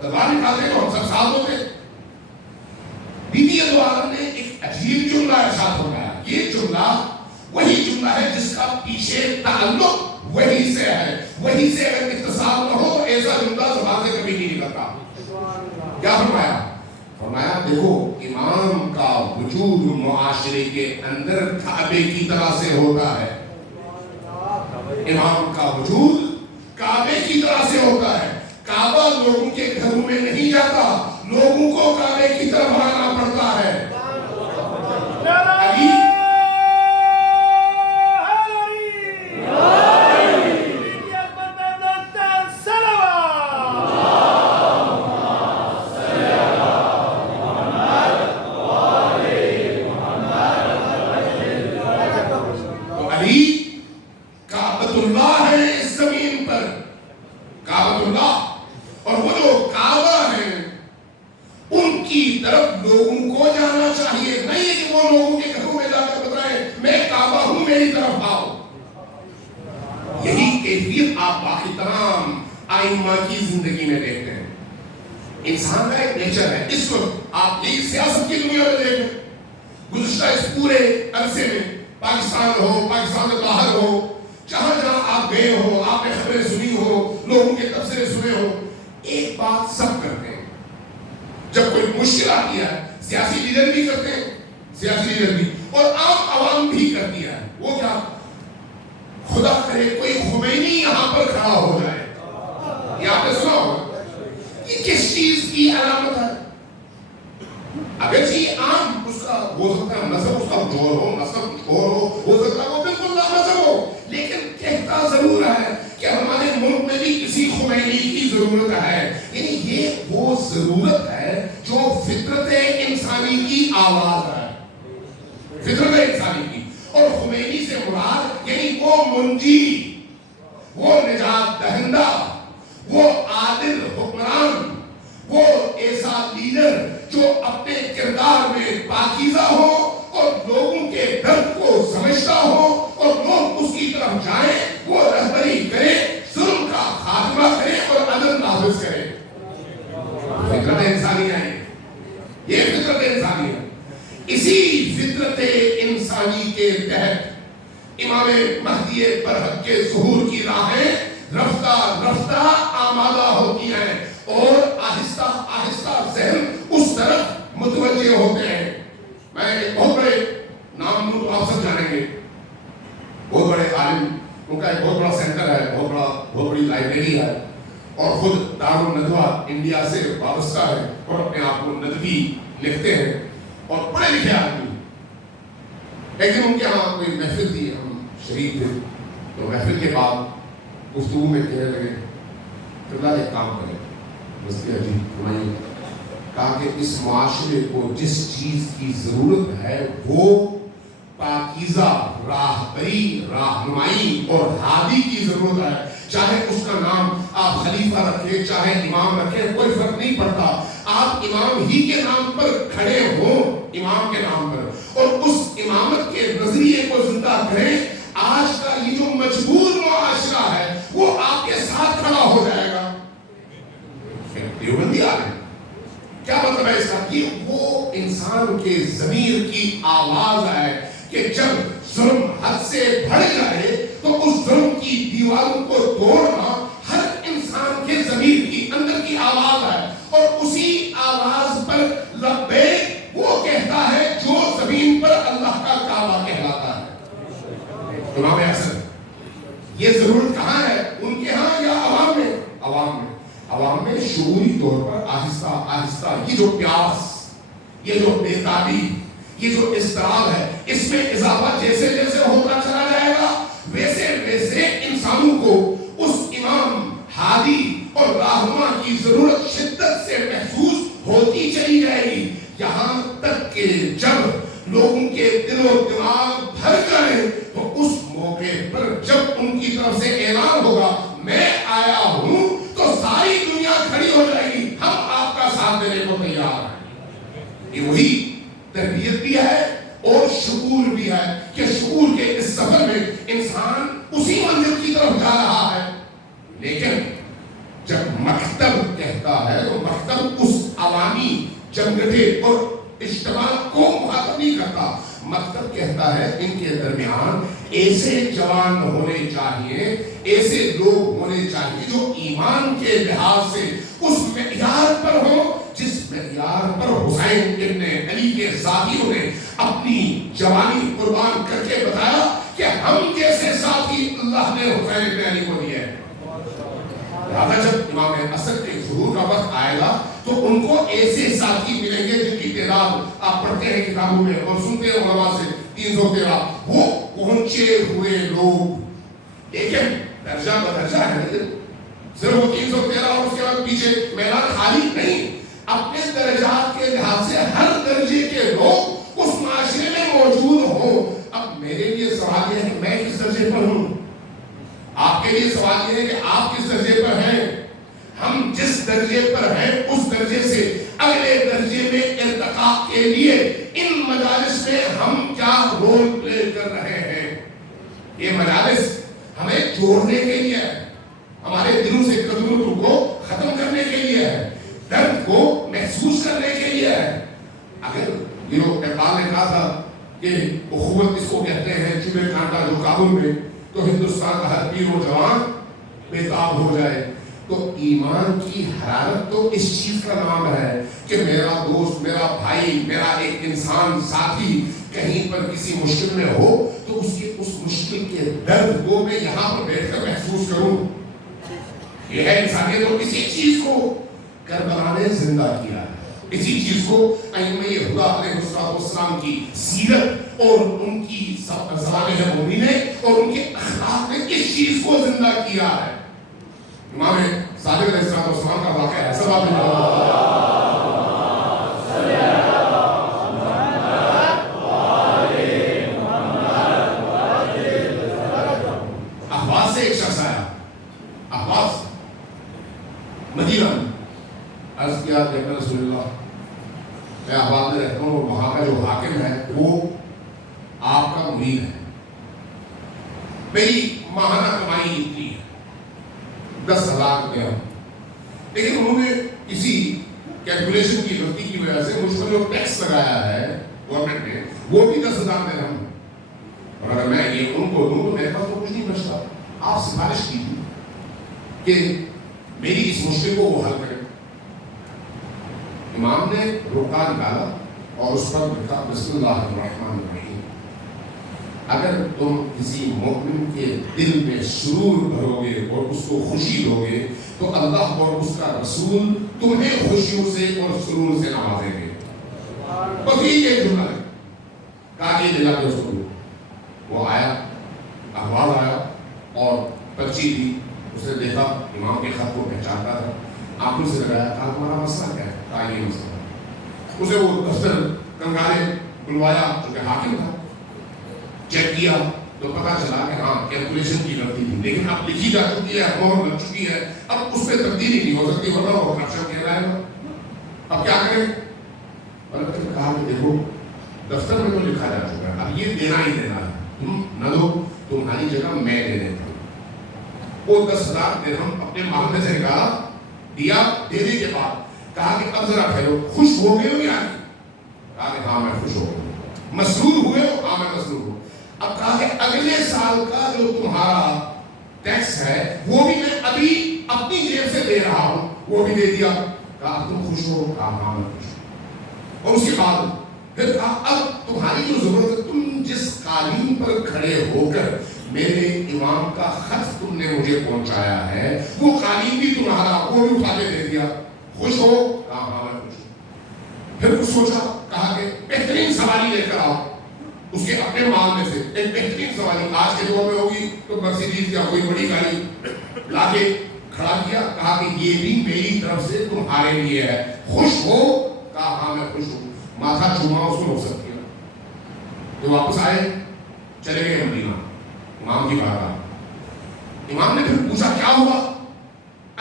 تلوار نکالتے تو ہم سب ساتھ ہوتے. بی بی عالم نے ایک عجیب جملہ ارشاد فرمایا. یہ جملہ وہی جملہ ہے جس کا پیچھے تعلق وہی سے ہے. وہی سے اگر اتصال نہ ہو تو ایسا جملہ زبان سے کبھی نہیں نکلتا. کیا فرمایا؟ فرمایا دیکھو امام کا وجود معاشرے کے اندر کعبے کی طرح سے ہوتا ہے. امام کا وجود کعبے کی طرح سے ہوتا ہے. کعبہ لوگوں کے گھروں میں نہیں جاتا، لوگوں کو کعبے کی طرف آنا پڑتا ہے. علی کعبۃ اللہ ہے اس زمین پر، کعبۃ اللہ. اور وہ جو کعبہ ہے ان کی طرف لوگوں کو جانا چاہیے، نہیں کہ وہ لوگوں کے گھروں میں جا کر بتائیں میں کعبہ ہوں میری طرف آؤ. یہی کیفیت آپ باقی تمام ائمہ کی زندگی میں دیکھتے ہیں. انسان کا ایک نیچر ہے. اس وقت آپ یہی سیاست کی دنیا میں دیکھیں، گزشتہ اس پورے عرصے میں پاکستان ہو، پاکستان سے باہر ہو، جہاں جہاں آپ گئے ہو، آپ نے خبریں سنی ہو، لوگوں کے تبصرے سنے ہو، ایک بات سب کرتے ہیں. جب کوئی مشکل آتی ہے سیاسی لیڈر بھی کرتے ہیں، سیاسی لیڈر بھی، اور عام عوام بھی کرتی ہے. وہ کیا؟ خدا کرے کوئی خمینی یہاں پر کھڑا ہو جائے. یہ آپ نے سنا ہوگا. یہ کس چیز کی علامت ہے؟ اگر یہ عام اس کا ہو سکتا ہے مذہب اس کا جوڑ ہو، مذہب کچھ اور ہو سکتا ہے وہ بالکل نامذہب ہو، لیکن کہتا ضرور ہے کہ ہمارے ملک میں بھی کسی خمینی کی ضرورت ہے. یعنی یہ وہ ضرورت ہے جو فطرت انسانی کی آواز ہے، فطرت انسانی کی. اور خمینی سے مراد یعنی وہ منجی، وہ نجات دہندہ، وہ عادل حکمران، وہ ایسا لیڈر جو اپنے کردار میں پاکیزہ ہو اور لوگوں کے درد کو سمجھتا ہو اور لوگ اس کی طرف جائیں، وہ رہبری کرے، ظلم کا خاتمہ کرے اور عدل نافذ کرے. فطرت انسانی ہے، یہ فطرت انسانی ہے. اسی فطرت انسانی کے تحت امام مہدی برحق کے ظہور کی راہیں رفتہ رفتہ آمادہ ہوتی ہیں اور آہستہ آہستہ ذہن اس طرف متوجہ ہوتے ہیں. میں ایک بہت بڑے نام لوں تو آپ سب جانیں گے، بہت بڑے عالم، ان کا ایک بہت بڑا سینٹر ہے، بہت بڑی لائبریری ہے، اور خود دارالندوہ انڈیا سے وابستہ ہے اور اپنے آپ کو ندوی لکھتے ہیں اور پڑھے لکھے آدمی. ایک دن ان کے یہاں کوئی محفل تھی، ہم شریک تھے، تو محفل کے بعد گفتگو میں کہنے لگے کہ اللہ ایک کام کرے. مفتی عجیب فرمائیے، کہا کہ اس معاشرے کو جس چیز کی ضرورت ہے وہ پاکیزہ راہبری، رہنمائی اور ہادی کی ضرورت ہے. چاہے اس کا نام آپ خلیفہ رکھیں، چاہے امام رکھیں، کوئی فرق نہیں پڑتا. آپ امام ہی کے نام پر کھڑے ہوں، امام کے نام پر، اور اس امامت کے نظریے کو زندہ کریں. آج کا یہ جو مجبور معاشرہ ہے وہ آپ کے ساتھ کھڑا ہو جائے گا. دیوبندی آ گئے، کیا مطلب ہے اس کا؟ کہ وہ انسان کے ضمیر کی آواز ہے کہ جب ظلم حد سے بڑھ جائے تو اس ظلم کی دیواروں کو توڑنا ہر انسان کے ضمیر کی اندر کی آواز ہے، اور اسی آواز پر لبیک وہ کہتا ہے جو زمین پر اللہ کا کعبہ کہلاتا ہے. امام حسن، یہ ضرورت کہاں ہے؟ ان کے ہاں یا عوام میں؟ عوام میں شعوری طور پر آہستہ آہستہ یہ جو پیاس، یہ جو بےتابی، یہ جو اضطراب ہے، اس میں اضافہ جیسے جیسے ہوتا چلا جائے گا ویسے ویسے انسانوں کو اس امام ہادی اور رہنما کی ضرورت شدت سے محسوس ہوتی چلی جائے گی، یہاں تک کہ جب لوگوں کے دل و دماغ بھر جائیں تو اس موقع پر جب ان کی طرف سے اعلان ہوگا میں آیا ہوں تو ساری دنیا کھڑی ہو جائے گی، ہم آپ کا ساتھ دینے کو تیار ہیں. یہ وہی تربیت بھی ہے اور شعور بھی ہے کہ شعور کے اس سفر میں انسان اسی منزل کی طرف جا رہا ہے. لیکن جب مکتب کہتا ہے تو مکتب اس عوامی جنگٹے اور اجتماع کو مخاطب نہیں کرتا. مکتب کہتا ہے ان کے درمیان ایسے جوان ہونے چاہیے، ایسے لوگ ہونے چاہیے جو ایمان کے لحاظ سے اس معیار پر ہو جس معیار پر حسین ابن علی کے ساتھیوں نے اپنی جوانی قربان کر کے بتایا کہ ہم جیسے ساتھی اللہ نے حسین ابن علی کو دیے ہیں۔ لہذا جب امام اسد کے ظہور کا وقت آئے گا تو ان کو ایسے ساتھی ملیں گے جن کی تعداد آپ پڑھتے ہیں کتابوں میں اور سنتے ہیں علماء سے 313، وہ پہنچے ہوئے لوگ، لیکن درجہ بدرجہ ہے، لیکن صرف وہ 313 اور اس کے بعد پیچھے میدان خالی نہیں، اپنے درجات کے لحاظ سے ہر درجے کے لوگ اس معاشرے میں موجود ہوں۔ اب میرے لیے سوال یہ ہے کہ میں کس درجے پر ہوں، آپ کے لیے سوال یہ ہے کہ آپ کس درجے پر ہیں۔ ہم جس درجے پر ہیں اس درجے سے اگلے درجے میں ارتقاء کے لیے ان مجالس میں ہم کیا رول پلے کر رہے ہیں۔ یہ مجالس ہمیں جوڑنے کے لیے ہے، ہمارے دلوں سے کدورت کو ختم کرنے کے لیے ہے، درد کو محسوس کرنے کے لیے ہے۔ اگر اقبال نے کہا تھا کہ اخوت اس کو کہتے ہیں چوبے کانٹا جو کابل میں، تو ہندوستان کا ہر پیر و جوان بےتاب ہو جائے۔ تو ایمان کی حرارت تو اس چیز کا نام ہے کہ میرا دوست، میرا بھائی، میرا ایک انسان ساتھی کہیں پر کسی مشکل میں ہو تو اس مشکل کے درد کو میں یہاں پر بیٹھ کر محسوس کروں۔ یہ ہے انسانیت، اور اسی چیز کو کربلا نے زندہ کیا ہے، اسی چیز کو ائمہ ہدیٰ علیہ السلام کی سیرت اور ان کی صالح مومنین اور ان کے اخلاق نے کس چیز کو زندہ کیا ہے۔ امام صادق علیہ السلام کا واقعہ ہے، سب آپ نے احواز سے ایک شخص آیا، احواز مدینہ میں، عرض کیا کہ رسول اللہ میں احواز میں رہتا ہوں، وہاں کا جو حاکم ہے وہ آپ کا مرید ہے، میری ماہانہ کمائی اتنی ہے 10,000 روپیہ، لیکن انہوں نے کسی کیلکولیشن کی غلطی کی وجہ سے مجھ پر جو ٹیکس لگایا ہے گورنمنٹ نے وہ بھی 10,000 درہم، اور اگر میں یہ ان کو دوں تو میرے پاس تو کچھ نہیں بچتا، آپ سفارش کیجیے کہ میری اس مشکل کو وہ حل کریں۔ امام نے روکا نکالا اور اس پر لکھا بسم اللہ الرحمن الرحیم، اگر تم کسی مومن کے دل میں سرور بھرو گے اور اس کو خوشی دو گے تو اللہ اور اس کا رسول تمہیں خوشیوں سے اور سرور سے نوازیں گے۔ بس یہی ایک جملہ ہے، کہا کہ دلا کے اس کو، وہ آیا، احوال آیا اور پرچی دی، اس نے دیکھا امام کے خط کو پہچانتا تھا، آنکھوں سے لگایا، کہا تمہارا مسئلہ کیا ہے؟ کہا یہ مسئلہ، اسے وہ دفتر کنگارے بلوایا جو کہ حاکم تھا، چیک کیا تو پتا چلا کہ ہاں کیلکولیشن کی غلطی تھی، لیکن اب لکھی جا چکی ہے، مہر لگ چکی ہے، اب اس پہ تبدیلی نہیں ہو سکتی، ورنہ وہ کرپشن کہہ رہا ہے، اب کیا کریں؟ اور کہا کہ دیکھو دفتر میں تو لکھا جا چکا ہے، اب یہ دینا ہی دینا ہے، تم نہ دو، تمہاری جگہ میں دے دیتا ہوں۔ وہ 10,000 درہم اپنے محلے سے نکالا، دیا، دینے کے بعد کہا کہ اب ذرا ٹھہرو، خوش ہو گئے ہو یا نہیں؟ کہا کہ ہاں میں خوش ہو گیا۔ مسرور ہوئے ہو؟ ہاں میں مسرور ہوں۔ اب کہا کہ اگلے سال کا جو تمہارا ٹیکس ہے وہ بھی میں ابھی اپنی جیب سے دے رہا ہوں، وہ بھی دے دیا۔ کہا تم خوش ہو؟ کہا ہاں میں خوش ہوں۔ اور اس کے بعد پھر کہا اب تمہاری جو ضرورت ہے، تم جس قالین پر کھڑے ہو کر میرے امام کا خط تم نے مجھے پہنچایا ہے وہ قالین بھی تمہارا، وہ بھی اٹھا کے دے دیا، خوش ہو؟ کہا ہاں میں خوش ہوں۔ پھر کچھ سوچا، کہا کہ بہترین سواری لے کر آؤ، اس کے اپنے مال میں سے ایک بہترین سواری، آج کے دور میں ہوگی تو مرسیڈیز یا کوئی بڑی گاڑی لا کے کھڑا کیا، کہا کہ یہ بھی میری طرف سے تمہارے لیے ہے، خوش ہو؟ کہا ہاں میں خوش ہوں۔ ماتھا چوما اس کو رخصت کیا، تو واپس آئے، چلے گئے مدینہ امام کی بارگاہ۔ امام نے پھر پوچھا کیا ہوا؟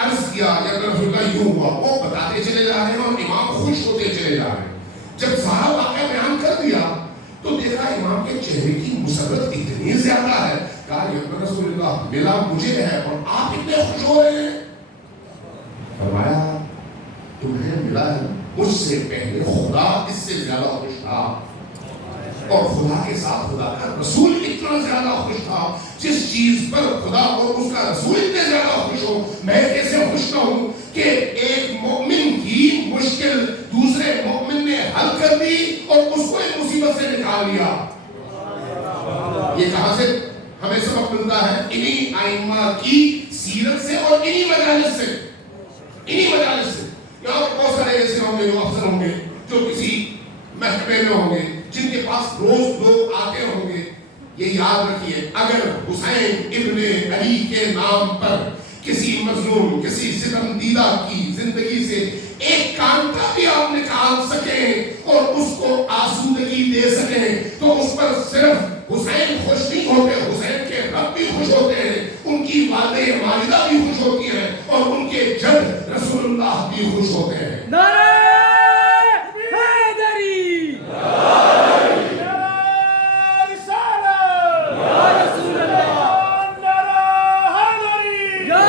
عرض کیا یا رسول اللہ یوں ہوا، وہ بتاتے چلے جا رہے ہیں اور امام خوش ہوتے چلے جا رہے ہیں۔ جب صاحب واقعہ بیان کر دیا تو دیکھا امام کے چہرے کی مسرت اتنی زیادہ ہے، کہا یا رسول اللہ ملا مجھے ہے اور آپ اتنے خوش ہو رہے ہیں؟ فرمایا تمہیں ملا ہے، مجھ سے پہلے خدا اس سے زیادہ خوش تھا، اور خدا کے ساتھ خدا کا رسول اتنا زیادہ خوش تھا، جس چیز پر خدا اور اس کا رسول اتنے زیادہ خوش ہو، میں کیسے خوش نہ ہوں کہ ایک مومن کی مشکل مشکل دوسرے مومن نے حل کر دی اور اس کو ایک مصیبت سے نکال لیا. یہ کہاں سے ہمیں سبق ملتا ہے؟ انہی ائمہ کی سیرت سے اور انہی مجالس سے. یہاں بہت سارے ایسے ہوں گے جو افسر ہوں گے جو کسی محکمے میں ہوں گے جن کے پاس روز لوگ آتے ہوں گے. یہ یاد رکھیے اگر حسین ابن علی کے نام پر کسی مظلوم کسی ستم دیدہ کی زندگی سے ایک کانٹا بھی آپ نکال سکیں اور اس کو آسودگی دے سکیں تو اس پر صرف حسین خوش نہیں ہوتے, حسین کے رب بھی خوش ہوتے ہیں, ان کی والدہ والدہ بھی خوش ہوتی ہیں اور ان کے جد رسول اللہ بھی خوش ہوتے ہیں. نعرہ حیدری, نعرہ رسالت, یا رسول اللہ, نعرہ حیدری, یا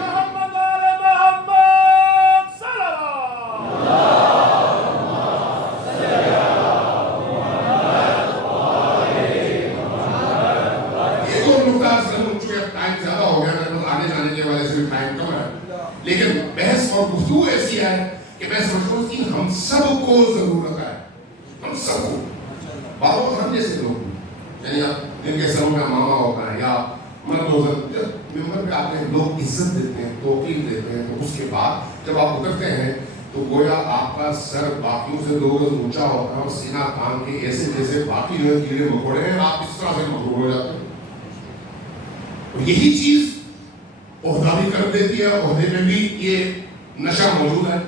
محمد آل محمد صلی اللہ. لیکن بحث اور گفتگو ایسی ہے کہ میں سمجھتا ہوں کہ ہم سب کو ضرورت ہے, ہم سب کو. بابا ہم جیسے لوگ یعنی جن کے سروں میں ماما ہوتا ہے یا مرد ہوتا ہے, جب ممبر پہ آتے ہیں لوگ عزت دیتے ہیں, توقیر دیتے ہیں, تو اس کے بعد جب آپ اترتے ہیں تو گویا آپ کا سر باقیوں سے 2 گز اونچا ہوتا ہے اور سینہ تان کے ایسے جیسے باقی جو کیڑے مکوڑے ہیں آپ اس طرح سے مغرور ہو جاتے ہیں. اور یہی چیز عہدہ بھی کر دیتی ہے, عہدے میں بھی یہ نشہ موجود ہے.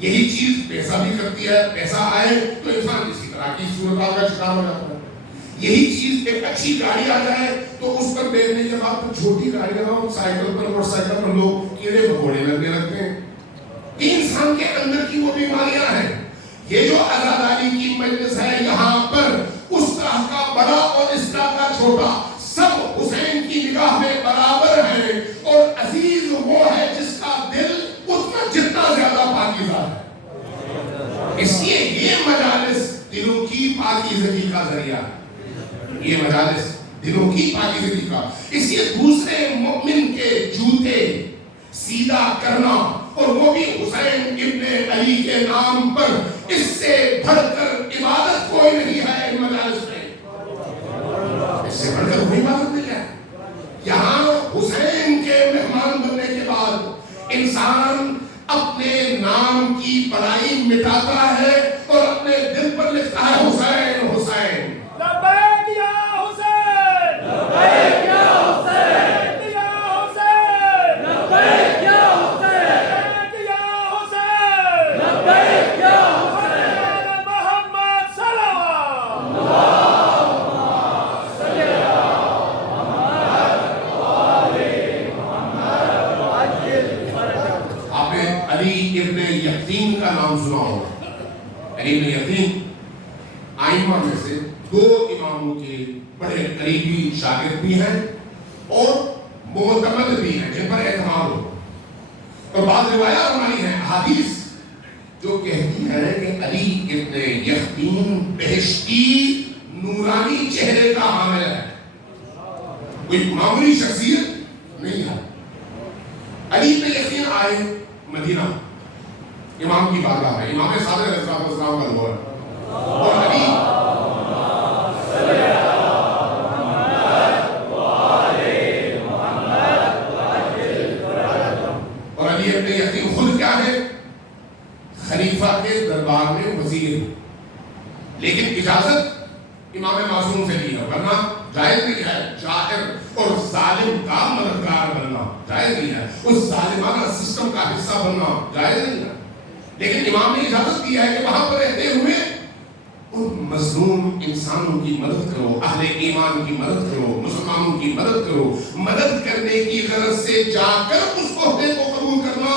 یہی چیز پیسہ بھی کرتی ہے, پیسہ آئے تو انسان اسی طرح کی صورتحال کا شکار ہو جاتا ہے. یہی چیز ایک اچھی گاڑی آ جائے تو اس پر بیٹھنے کے بعد چھوٹی گاڑیاں ہو, سائیکل پر موٹر سائیکل پر لوگ کیڑے مکوڑے لگنے لگتے ہیں. یہ انسان کے اندر کی وہ بیماریاں ہیں. یہ جو عزاداری کی مجلس ہے یہاں پر اس طرح کا بڑا اور اس طرح کا چھوٹا سب حسین کی نگاہ میں برابر ہیں, اور عزیز وہ ہے جس کا دل اتنا جتنا زیادہ پاکیزہ ہے. اس لیے یہ مجالس دلوں کی پاکیزگی کا ذریعہ ہے. یہ مجالس دلوں کی پاکیزگی کا, اس لیے دوسرے مومن کے جوتے سیدھا کرنا اور وہ بھی حسین ابن علی کے نام پر, اس سے بڑھ کر عبادت کوئی نہیں ہے ان مجالس میں. اس سے بڑھ کر کوئی عبادت نہیں ہے. یہاں حسین کے مہمان بننے کے بعد انسان اپنے نام کی بڑائی مٹاتا ہے اور اپنے دل پر لکھتا ہے حسین حسین. لبیک یا حسین, لبیک یا حسین, یا حسین, لبیک یا حسین, یا حسین, لبیک یا حسین, آل محمد صلی اللہ. آپ نے علی ابن یقین کا نام سنا ہوگا. علی ابن یقین ائمہ میں سے 2 اماموں کے بڑے قریبی شاگرد بھی ہیں اور معتمد بھی ہیں جن پر اعتماد ہو. اور بعض روایات ہماری ہیں حدیث جو کہتی ہے کہ علی ابن یقین بہشتی نورانی چہرے کا حامل ہے, کوئی معمولی شخصیت نہیں ہے. علی ابن یقین آئے مدینہ, امام کی بارگاہ ہے, امام صادق علیہ السلام کا دور ہے, اور علی ابن یقین خود کیا ہے, خلیفہ کے دربار میں وزیر, لیکن اجازت امام معصوم سے لی ہے, ورنہ جائز نہیں ہے. جائر اور ظالم کا مددگار بننا جائز نہیں ہے, اس ظالمانہ سسٹم کا حصہ بننا جائز نہیں ہے. لیکن امام نے اجازت دی ہے کہ وہاں پر رہتے ہوئے ان مظلوم انسانوں کی مدد کرو, اہل ایمان کی مدد کرو, مسلمانوں کی مدد کرو. مدد کرنے کی غرض سے جا کر اس عہدے کو قبول کرنا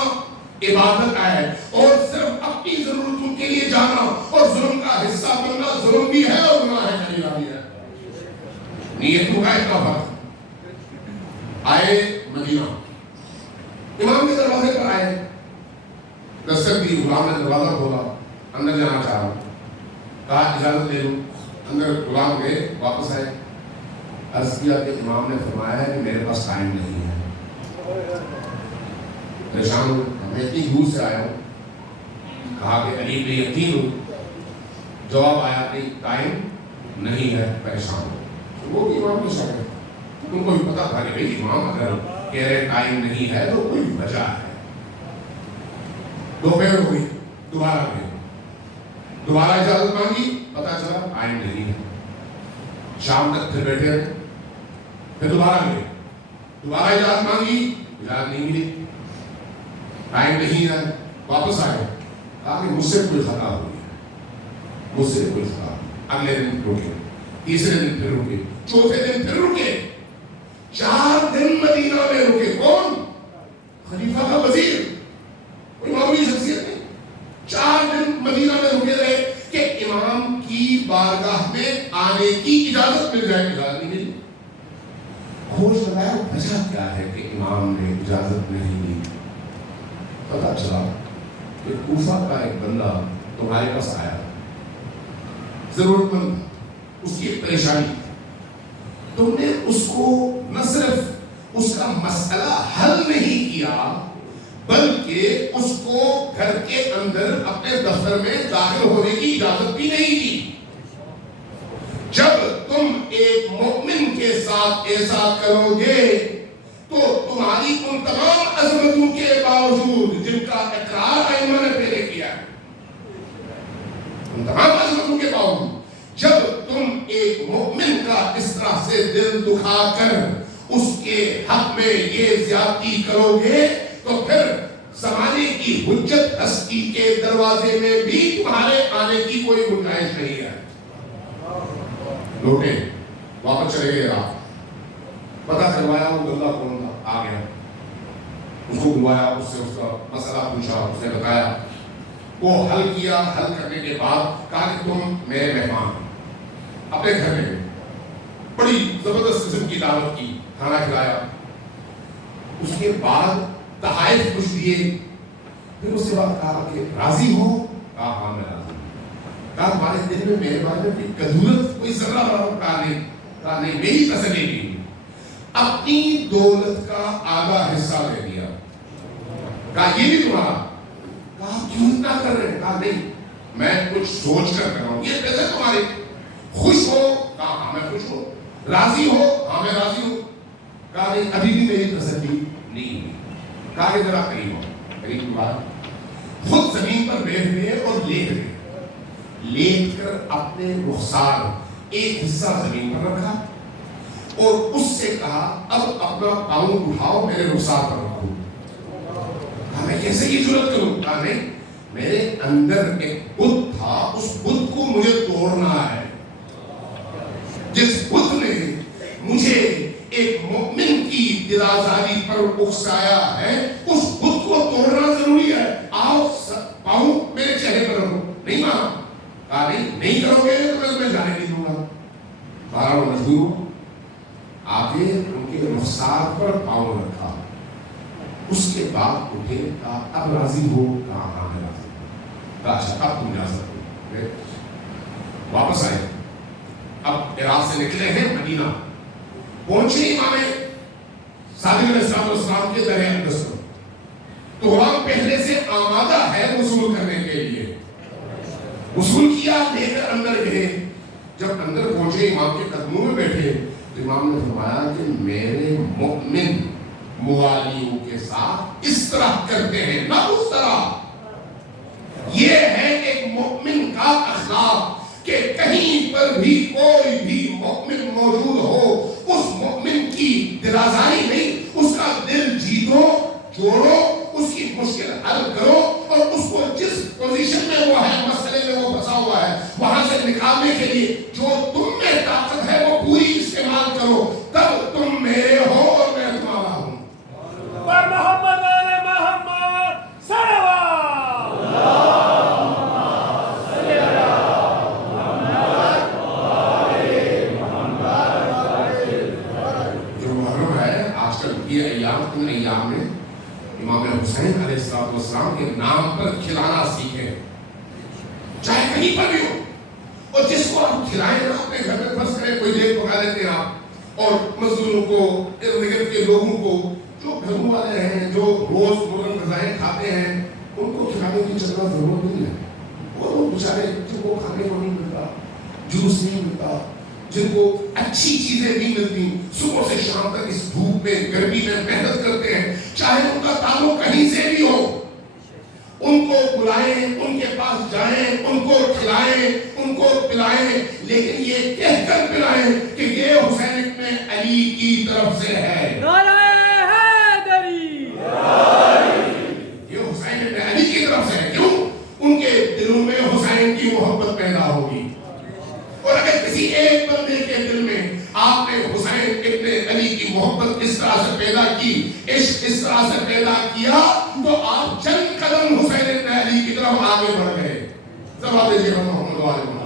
عبادت ہے, اور صرف اپنی ضرورتوں کے لیے جانا اور ظلم کا حصہ بننا ظلم بھی ہے اور گناہ کبیرہ بھی ہے. نیتوں کا اتفاق. آئے مدینہ, امام کے دروازے پر آئے, دستک دی, غلام نے دروازہ کھولا, اندر جانا چاہا, کہا اجازت لے لوں. اندر غلام گئے, واپس آئے, عرض کیا کہ امام نے فرمایا ہے کہ میرے پاس ٹائم نہیں ہے, پریشان ہوں, میں اتنی دور سے آیا ہوں, کہا کہ علی بن یقین ہوں. جواب آیا نہیں قائم نہیں ہے پریشان ہو. وہ بھی امام کی شکل ان کو بھی پتا تھا کہ بھائی امام اگر کہہ رہے قائم نہیں ہے تو کوئی وجہ ہے. دوپہر ہو گئی دوبارہ گئے دوبارہ اجازت مانگی پتا چلا قائم نہیں ہے. شام تک پھر بیٹھے رہے پھر دوبارہ گئے دوبارہ اجازت مانگی اجازت نہیں ملی قائم نہیں ہے. واپس آئے کہا کہ مجھ سے کوئی خطا ہوئی ہے مجھ سے کوئی خطا. اگلے دن رکے تیسرے دن پھر رکے چوتھے دن پھر رکے 4 دن مدینہ میں رکے. کون؟ خلیفہ کا وزیر کوئی معمولی شخصیت نہیں. 4 دن مدینہ میں رکے رہے کہ امام کی بارگاہ میں آنے کی اجازت مل جائے. اجازت نہیں ملی. کھوج لگایا وجہ کیا ہے کہ امام نے اجازت نہیں دی. پتا چلا کہ کوفہ کا ایک بندہ تمہارے پاس آیا ضرورت مند اس کی ایک پریشانی. تم نے اس کو نہ صرف اس کا مسئلہ حل نہیں کیا بلکہ اس کو گھر کے اندر اپنے دفتر میں داخل ہونے کی اجازت بھی نہیں دی. جب تم ایک مومن کے ساتھ ایسا کرو گے تو تمہاری ان تمام عظمتوں کے باوجود جن کا اقرار ائمہ نے پہلے کیا ہے ان تمام عظمتوں کے باوجود جب تم ایک مومن کا اس طرح سے دل دکھا کر اس کے حق میں یہ زیادتی کرو گے تو پھر زمانے کی حجت ہستی کے دروازے میں بھی تمہارے آنے کی کوئی گنجائش نہیں ہے. لوٹے واپس چلے گئے. رات پتہ کروایا وہ بندہ کون تھا. آ گیا اس کو بلوایا اس سے اس کا مسئلہ پوچھا اس نے بتایا وہ حل کیا. حل کرنے کے بعد کہا کہ تم میرے مہمان اپنے گھر میں بڑی زبردست قسم کی دعوت کی کھانا کھلایا. اس کے بعد تحائف کچھ دیے. پھر اس کے بعد کہا کہ راضی ہو. کہا ہاں میں راضی ہوں. کہا تمہارے دل میں میرے بارے میں کوئی کدورت کوئی ذرہ برابر. کہا نہیں میری تسلی کی. اپنی دولت کا آدھا حصہ لے دیا. کہا یہ بھی تمہارا. کہا کیوں اتنا کر رہے ہیں. کہا نہیں میں کچھ سوچ کر رہا ہوں. یہ پیسے تمہارے. خوش ہو. کہا ہاں میں خوش ہوں. راضی ہو. ہاں میں راضی ہوں. کہا نہیں ابھی بھی میری تسلی نہیں ہوئی. کہا کہ ذرا قریب ہو. قریب کی بات خود زمین پر بیٹھ گئے اور لیٹ گئے. لیٹ کر اپنے رخسار ایک حصہ زمین پر رکھا اور اس سے کہا اب اپنا پاؤں اٹھاؤ میرے رخسار پر رکھو. کہا میں کیسے یہ جرات کروں. کہا نہیں میرے اندر ایک بت تھا اس بت کو مجھے توڑنا ہے. جس بت نے مجھے ایک مومن کی دلازاری پر اکسایا ہے اس بت کو توڑنا ضروری ہے. آؤ پاؤں میرے چہرے پر رکھو. نہیں مانا. کہا نہیں کرو گے تو میں تمہیں جانے نہیں دوں گا. بارہ مجبور آگے ان کے رخسار پر پاؤں رکھا. اس کے بعد اٹھے. کہا اب راضی ہو. کہا ہاں میں راضی ہوں. کہا اچھا اب تم جا سکتے ہو. واپس آئے. اب عراق سے نکلے ہیں مدینہ. پہنچے امام صادق علیہ السلام کے در اقدس پر. تو غلام پہلے سے آمادہ ہے وصول کرنے کے لیے. وصول کیا لے کر اندر گئے. جب اندر پہنچے امام کے قدموں میں بیٹھے تو امام نے فرمایا کہ میرے مؤمن موالیوں کے ساتھ اس طرح کرتے ہیں نہ اس طرح. یہ ہے ایک مؤمن کا اخلاق کہ کہیں پر بھی کوئی بھی مؤمن موجود ہو اس مؤمن کی دلازاری نہیں اس کا دل جیتو جوڑو اس کی مشکل حل کرو اور اس کو جس پوزیشن میں وہ ہے مسئلے میں وہ پھنسا ہوا ہے وہاں سے نکالنے کے لیے جو تم میں طاقت ہے وہ پوری استعمال کرو. تب تم میرے ہو اور میں تمہارا ہوں. پر محمد علی محمد صلوات. جو محرم ہے آج کل یہ ایام ان ایام میں امام حسین علیہ السلام کے نام پر کھلانا سیکھیں چاہے کہیں پر بھی ہو. اور جس کو آپ کھلائیں نا اپنے گھر میں فرض کریں کوئی دیکھ پکا لیتے ہیں آپ اور مزدوروں کو ارد گرد کے لوگوں کو جو گھروں والے ہیں جو روز مرغن غذائیں کھاتے ہیں ان کو کھلانے کی چلنا ضرورت نہیں ہے. وہ بیچارے جن کو کھانے کو نہیں ملتا, جوس نہیں ملتا, جن کو اچھی چیزیں نہیں ملتی, صبح سے شام تک اس دھوپ میں گرمی میں محنت کرتے ہیں, چاہے ان کا تعلق کہیں سے بھی ہو, ان کو بلائیں, ان کے پاس جائیں, ان کو کھلائیں, ان کو پلائیں, لیکن یہ کہہ کر پلائیں کہ یہ حسین ابن علی کی طرف سے ہے. نعرہ حیدری. یہ حسین ابن علی کی طرف سے ہے. کیوں؟ ان کے دلوں میں حسین کی محبت پیدا ہوگی. اور اگر کسی ایک بندے کے دل میں آپ نے حسین ابن علی کی محبت اس طرح سے پیدا کی, عشق اس طرح سے پیدا کیا, تو آپ چند قدم حسین ابن علی کی طرف آگے بڑھ گئے. جواب دیجیے محمد وعلیہ محمد.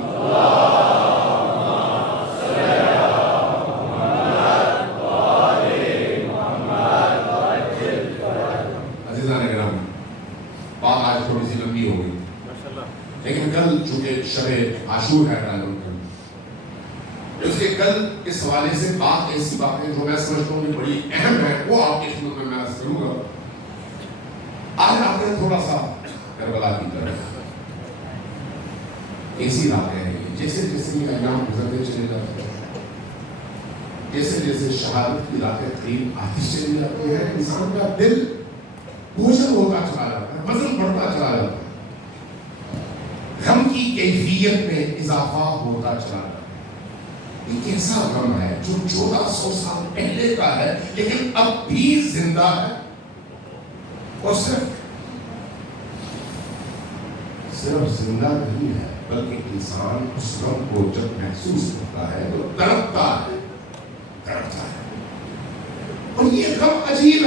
عزیزان کرام, بات آج تھوڑی سی لمبی ہو گئی, لیکن کل چونکہ شب عاشور ہے, اس کے کل اس حوالے سے بات ایسی باتیں جو میں سمجھتا ہوں کہ بڑی اہم ہے, وہ آپ کی خدمت میں عرض کروں گا. آج آپ نے تھوڑا سا کربلا کی طرف ایسی راتیں ہیں, جیسے جیسے یہ ایام گزرتے چلے جاتے ہیں, جیسے جیسے شہادت کی راتیں قریب آتی چلی جاتی ہیں, انسان کا دل بوجھل ہوتا چلا جاتا ہے, وزن بڑھتا چلا جاتا ہے, غم کی کیفیت میں اضافہ ہوتا چلا جاتا ہے. ایک ایسا غم ہے جو 1400 سال پہلے کا ہے, لیکن اب بھی زندہ ہے, اور صرف زندہ نہیں ہے, بلکہ انسان اس غم کو جب محسوس کرتا ہے تو تڑپتا ہے. اور یہ غم عجیب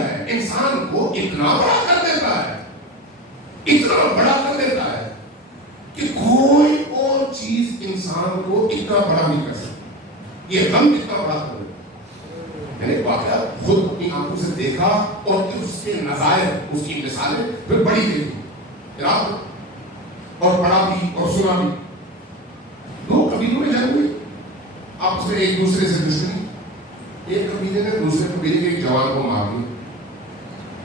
ہے, انسان کو اتنا بڑا کر دیتا ہے, اتنا بڑا کر دیتا ہے کہ کوئی اور چیز انسان کو اتنا بڑا نہیں کر سکتی. یہ غم اتنا بڑا کر دیتا ہے. میں نے واقعہ خود اپنی آنکھوں سے دیکھا, اور اس کے نظائر, اس کی مثالیں پھر بڑی دیکھی, اور پڑھا بھی اور سنا بھی. دو قبیلوں میں جنگ ہوئی, آپس میں ایک دوسرے سے دشمنی. ایک قبیلے نے دوسرے قبیلے کے ایک جوان کو مار دیا,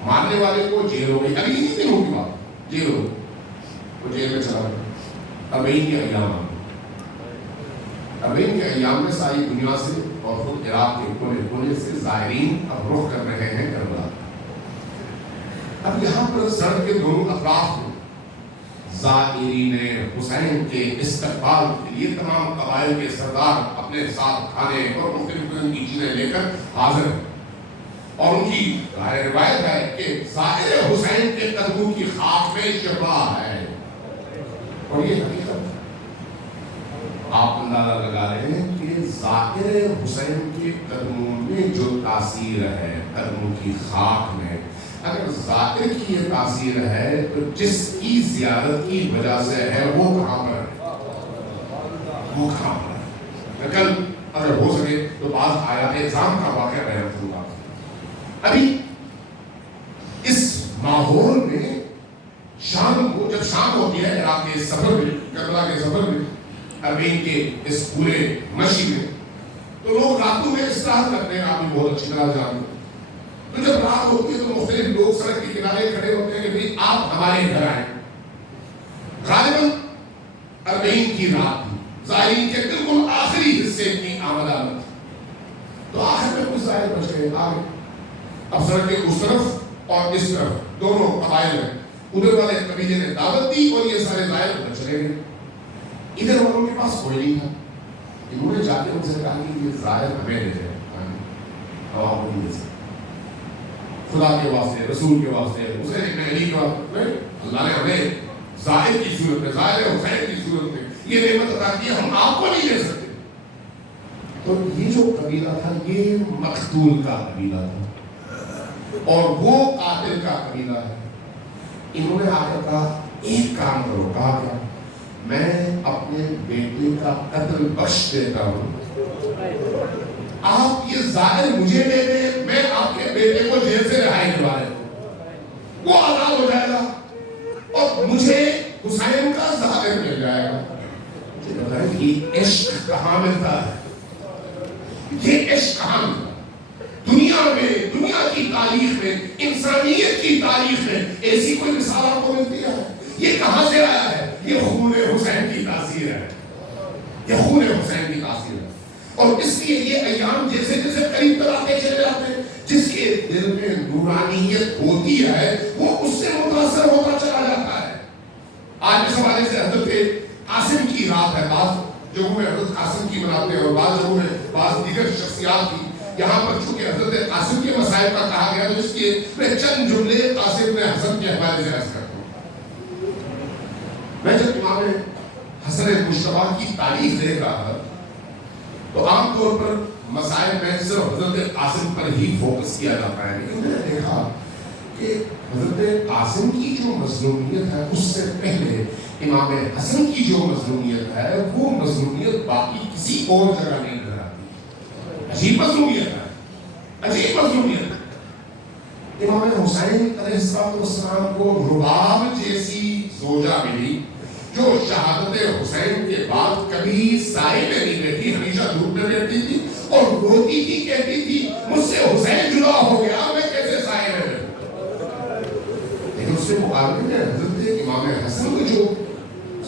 مارنے والے کو جیل ہو گئی. ابھی نہیں دنوں کی بات, جیل ہو گئی, وہ جیل میں چلا گیا. ابین کے ایام میں ساری دنیا سے اور خود عراق کے کونے کونے سے زائرین اب رخ کر رہے ہیں کربلا. اب یہاں پر سڑک کے دونوں اطراف میں زائرین حسین کے استقبال کے لیے تمام قبائل کے سردار اپنے ساتھ کھانے اور مختلف قسم کی چیزیں لے کر حاضر ہیں, اور ان کی روایت ہے کہ زائر حسین کے قدموں کی خاک میں شفا ہے. اور یہ حقیقت آپ اندازہ لگا رہے ہیں کہ زائر حسین کے قدموں میں جو تاثیر ہے, قدموں کی خاک میں, اگر زائر کی یہ تاثیر ہے تو جس کی زیارت کی وجہ سے ہے وہ کہاں پر ہے, وہ کہاں پر ہے. کل اگر ہو سکے تو بعض آیات اعظام کا واقعہ بیان کروں گا. ابھی اس ماحول میں شام کو, جب شام ہوتی ہے عراق کے سفر میں, کربلا کے سفر میں, اربین کے اس پورے مشی میں, تو لوگ راتوں میں استراحت کرتے ہیں. آپ بھی بہت اچھی طرح جانتے ہیں. تو جب رات ہوتی ہے تو مختلف لوگ سڑک کے کنارے کھڑے ہوتے ہیں کہ بھئی آپ ہمارے گھر آئیں. غالباً اربین کی رات تھی, زائرین کے بالکل آخری حصے کی آمد آمد. تو آخر میں کچھ زائر بچ گئے, آگے. اب سڑک کے اس طرف اور اس طرف دونوں قبائل ہیں. ادھر والے قبیلے نے دعوت دی اور یہ سارے زائر ادھر چلے گئے. ادھر والوں کے پاس کوئی نہیں تھا. انہوں نے جا کے ان سے کہا کہ یہ زائر ہمیں دے دیں, عوام کو نہیں دے سکتے. خدا کے واسطے, رسول کے واسطے, حسین ابن علی کا, اللہ نے ہمیں زائر کی صورت میں, زائر حسین کی صورت میں یہ نعمت عطا کی, ہم آپ کو نہیں دے سکتے. تو یہ جو قبیلہ تھا یہ مقتول کا قبیلہ تھا اور وہ قاتل کا قبیلہ ہے. انہوں نے آ کر کہا ایک کام کرو. کہا کیا؟ میں اپنے بیٹے کا قتل بخش دیتا ہوں, آپ یہ زائر مجھے دے دیں, میں آپ کے بیٹے کو جیل سے رہائی دلوا دیتا ہوں, وہ آزاد ہو جائے گا اور مجھے حسین کا زائر مل جائے گا. مجھے بتائیں یہ عشق کہاں ملتا ہے, یہ عشق کہاں ملتا ہے. دنیا کی تاریخ میں، انسانیت کی تاریخ میں ایسی کوئی مثال آپ کو ملتی ہے؟ یہ کہاں سے آیا ہے؟ یہ خون حسین کی تاثیر ہے، یہ خون حسین کی تاثیر ہے۔ اور اس لیے یہ ایام جیسے جیسے قریب تر آتے چلے جاتے ہیں، جس کے دل میں نورانیت ہوتی ہے وہ اس سے متاثر ہوتا چلا جاتا ہے۔ آج اس حوالے سے حضرت قاسم کی رات ہے، بعض جگہوں میں حضرت قاسم کی مناتے ہیں اور بعض جگہوں میں بعض دیگر شخصیات کی۔ یہاں پر چونکہ حضرت قاسم کے مسائل کا کہا گیا تو اس کے میں چند جملے قاسم بن حسن کے حوالے سے عرض کرتا ہوں۔ میں جب امام حسن مجتبی کی تاریخ دیکھ رہا تھا تو عام طور پر مسائل میں صرف حضرت قاسم پر ہی فوکس کیا جاتا ہے، لیکن میں نے دیکھا کہ حضرت قاسم کی جو مظلومیت ہے اس سے پہلے امام حسن کی جو مظلومیت ہے وہ مظلومیت باقی کسی اور جگہ نہیں نظر آتی۔ عجیب مظلومیت ہے، عجیب مظلومیت ہے۔ امام حسین علیہ السلام کو رباب جیسی زوجہ ملی جو شہادت حسین کے بعد کبھی سائے میں نہیں بیٹھی، ہمیشہ دھوپ میں بیٹھتی تھی اور روتی تھی، کہتی تھی مجھ سے حسین جدا ہو گیا، میں کیسے سائے میں بیٹھوں۔ لیکن اس کے مقابلے میں حضرت امام حسن کو جو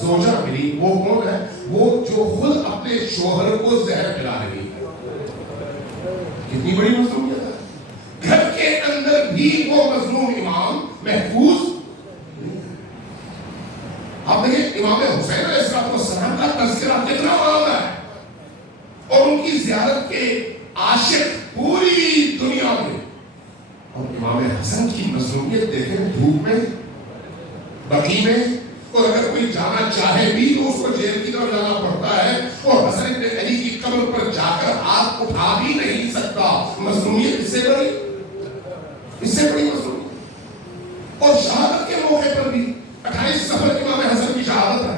زوجہ ملی وہ کون ہے؟ وہ جو خود اپنے شوہر کو زہر پلا رہی ہے۔ کتنی بڑی مظلومیت ہے۔ گھر کے اندر بھی وہ مظلوم امام محفوظ۔ آپ دیکھیں امام حسین علیہ السلام کا تذکرہ کتنا عام ہے اور ان کی زیارت کے عاشق پوری دنیا میں، اور امام حسن کی مظلومیت دیکھیں دھوپ میں، بقی میں، اور اگر کوئی جانا چاہے بھی تو اس کو جیل کی طرف جانا پڑتا ہے اور حسن بن علی کی قبر پر جا کر ہاتھ اٹھا بھی نہیں سکتا۔ مظلومیت اس سے بڑی مظلومیت۔ اور شہادت کے موقع پر بھی 28 صفر امام حسن کی شہادت ہے،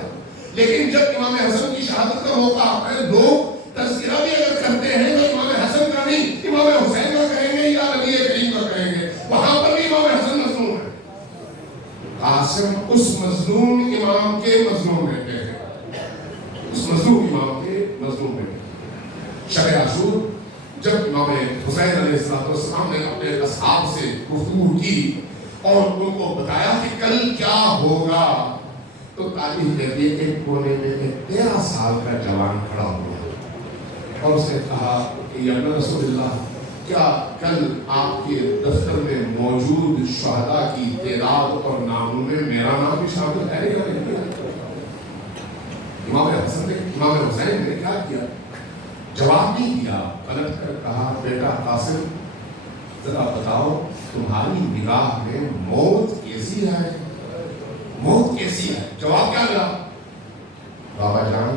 لیکن جب امام حسن کی شہادت کا موقع آتا ہے لوگ تذکرہ بھی اگر کرتے ہیں تو امام حسن کا نہیں امام حسین کا کہیں گے یا نبی کریم کا کہیں گے، وہاں پر بھی امام حسن مظلوم ہے۔ قاسم اس مظلوم امام کے مظلوم بیٹے ہیں، اس مظلوم امام کے مظلوم بیٹے ہیں۔ شب عاشور جب امام حسین علیہ السلام نے اپنے اصحاب سے گفتگو کی اور ان کو بتایا کہ کل کیا ہوگا تو تاریخ کہتی ہے ایک کونے میں ایک 13 سال کا جوان کھڑا ہوا اور اس نے کہا کہ یا رسول اللہ کیا کل آپ کے دفتر میں موجود شہداء کی تعداد اور ناموں میں میرا نام بھی شامل ہے یا نہیں ہے؟ امام حسین نے کیا کیا؟ جواب نہیں دیا، پلٹ کر کہا بیٹا قاسم ذرا بتاؤ تمہاری نگاہ میں موت کیسی ہے؟ موت کیسی ہے؟ جواب کیا ملا؟ بابا جان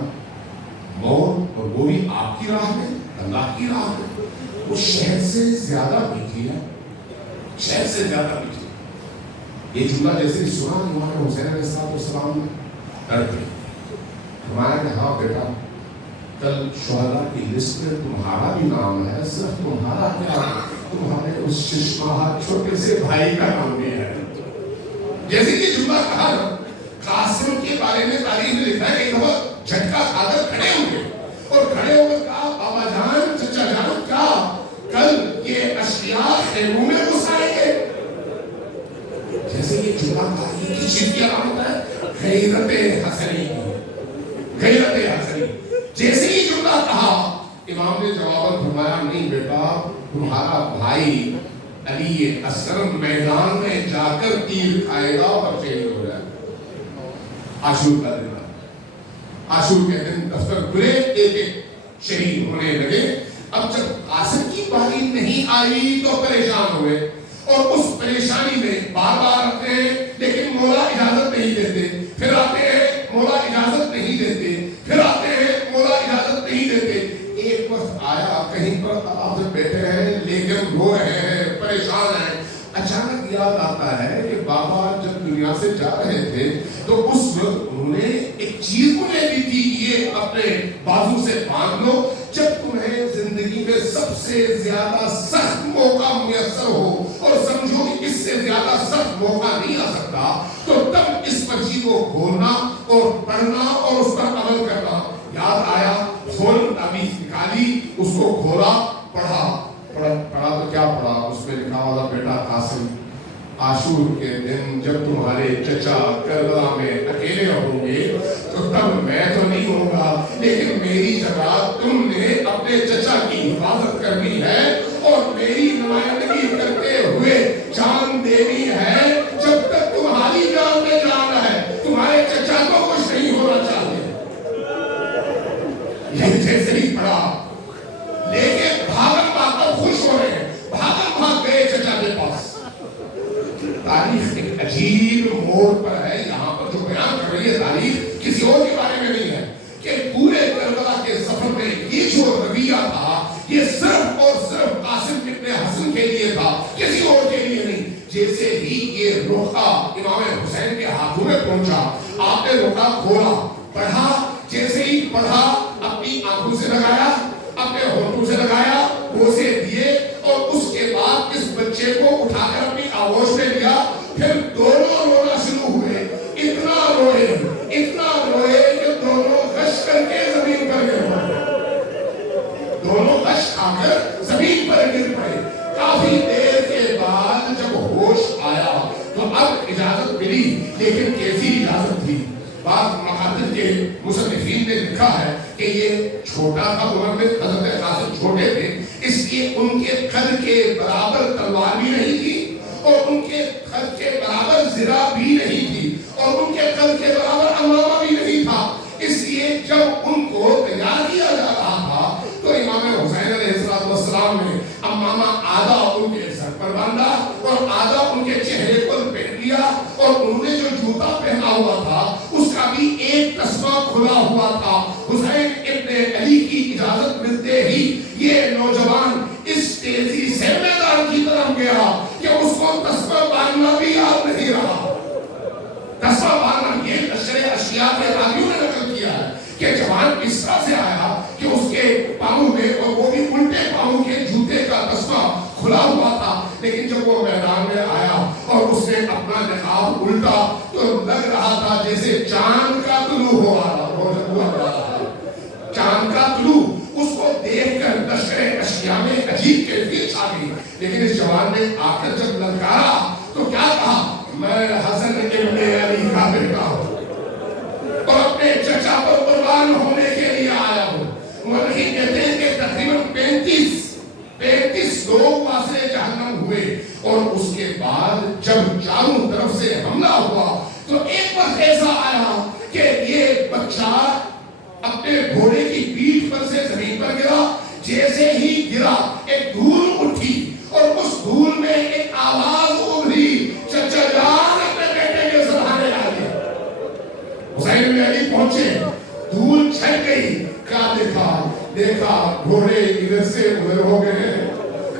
موت اور وہ بھی آپ کی راہ میں، اللہ کی راہ میں، وہ شہد سے زیادہ میٹھی ہے، شہد سے زیادہ میٹھی۔ یہ جملہ جیسے سنا امام حسین علیہ السلام نے ڈر گئے، فرمایا کہ ہاں بیٹا کل شہداء کی لسٹ میں تمہارا بھی نام ہے، صرف تمہارا کیا تمہارے اس چشمہ چھوٹے سے بھائی کا نام بھی ہے۔ جیسے کہ جملہ کہا نا قاسم کے بارے میں تاریخ میں لکھا ہے کہ وہ جھٹکا کھا کر کھڑے ہوئے اور کھڑے ہو کر کہا بابا جان چچا جان کیا کل یہ اشیاء خیموں میں گھس آئیں گے؟ جیسے یہ جملہ تاریخ کی چیز کی علامت ہے غیرت حسنی، غیرت حسنی۔ جیسے ہی جملہ کہا امام نے جواب فرمایا نہیں بیٹا تمہارا بھائی علی اصغر میدان میں جا کر تیر کھائے گا اور شہید ہو جائے گا۔ عاشور کا دن، عاشور کے دن دفتر کھلے، ایک ایک شہید ہونے لگے۔ اب جب قاسم کی باری نہیں آئی تو پریشان ہوئے اور اس پریشانی میں بار بار آتے ہیں لیکن مولا اجازت نہیں دیتے، پھر آتے ہیں مولا اجازت نہیں دیتے، پھر آتے ہیں مولا اجازت نہیں دیتے۔ ایک وقت آیا کہیں پر آپ سے بیٹھے ہیں لیکن رو رہے ہیں، پریشان ہیں، اچانک یاد آتا ہے کہ بابا جب دنیا سے جا رہے تھے تو اس وقت انہوں نے ایک چیز مجھے دی تھی، یہ اپنے بازو سے باندھ لو، جب تمہیں زندگی میں سب سے زیادہ سخت موقع میسر ہو اور سمجھو کہ اس سے زیادہ سخت موقع نہیں آ سکتا تو تب اس پرچی کو کھولنا اور پڑھنا اور اس پر عمل کرنا۔ یاد آیا فوراً تعویذ نکالی، اس کو کھولا، پڑھا تو کیا تمہارے چچا کربلا میں اکیلے ہوں گے تو تب میں تو نہیں ہوں گا، لیکن میری جگہ تم نے اپنے چچا کی حفاظت کرنی ہے اور میری نمائندگی کرتے ہوئے جان دینی ہے جب تک تمہاری جان میں جان ہے۔ تمہارے چچا کو کچھ نہیں ہونا چاہیے۔ یہ جیسے ہی پڑا لیکن بھاگم بھاگ کر خوش ہو رہے ہیں، بھاگم بھاگ گئے چچا کے پاس۔ تاریخ ایک عجیب موڑ پر ہے، یہاں پر جو بیان کر رہی ہے تاریخ کسی اور کے بارے میں نہیں ہے کہ پورے کربلا کے سفر میں یہ جو رویہ تھا یہ صرف اور صرف قاسم ابن حسن کے لیے تھا، کسی اور کے لیے نہیں۔ جیسے ہی یہ رخا امام حسین کے ہاتھوں میں پہنچا، آپ نے رخا کھولا، پڑھا، جیسے ہی پڑھا اپنی آنکھوں سے لگایا، اپنے ہونٹوں سے لگایا، بوسے دیے اور اس کے بعد اس بچے کو اٹھا کر اپنی آغوش میں لیا، پھر دونوں رونا شروع ہوئے، اتنا روئے کہ دونوں غش کر کے زمین پر گر پڑے، دونوں غش کھا کر زمین پر گر پڑے۔ کافی دیر کے بعد جب ہوش آیا تو اب اجازت ملی، لیکن کیسی اجازت تھی؟ بعض محدث کے مصنفین نے لکھا ہے کہ یہ چھوٹا تھا عمر میں، حضرت قاسم چھوٹے تھے، اس لیے ان کے قد کے برابر تلوار بھی نہیں تھی اور ان کے قد کے برابر زرہ بھی نہیں تھی اور ان کے قد کے برابر امامہ بھی نہیں تھا۔ اس لیے جب ان کو تیار کیا جا رہا تھا تو امام حسین علیہ السلام نے امامہ آدھا ان کے سر پر باندھا اور آدھا ان کے چہرے پر پہن لیا، اور انہوں نے جو جوتا پہنا ہوا تھا اس کا بھی ایک تسمہ کھلا ہوا تھا۔ حسین ابن علی کی اجازت ملتے ہی یہ نوجوان اس تیزی سے میدان کی طرف گیا کہ اس کو تسمہ باندھنا بھی یاد نہیں رہا۔ تسمہ باندھنا یہ اشرے اشیاء کے راویوں نے نقل کیا ہے کہ جوان اس طرح سے آیا کہ اس کے پاؤں میں، اور وہ بھی الٹے پاؤں کے جوتے کا تسمہ کھلا ہوا تھا، لیکن جب وہ میدان میں آیا اور اس نے اپنا نقاب الٹا تو لگ رہا تھا جیسے چاند کا طلوع ہو رہا، چاند کا طلوع۔ اس کو دیکھ کر لشکر اشیاء میں عجیب کیفیت چھا گئی، لیکن اس جوان نے آ کر جب للکارا تو کیا کہا؟ میں حسن ابن علی کا بیٹا ہوں اور اپنے چچا پر قربان ہونے کے لیے آیا ہوں۔ مورخین کہتے ہیں کہ تقریباً 35 لوگ واسطے جہنم ہوئے، اور اس کے بعد جب چاروں طرف سے حملہ ہوا تو ایک وقت ایسا آیا کہ یہ بچہ اپنے گھوڑے کی پیٹھ پر سے زمین پر گرا، جیسے ہی گرا ایک دھول اٹھی اور اس دھول میں ایک آواز ابھری، چچا جان اپنے بیٹے کے سرحانے ڈالے۔ حسین بن علی پہنچے، دھول چھٹ گئی، کیا دیکھا گھوڑے ادھر سے ادھر ہو گئے ہیں،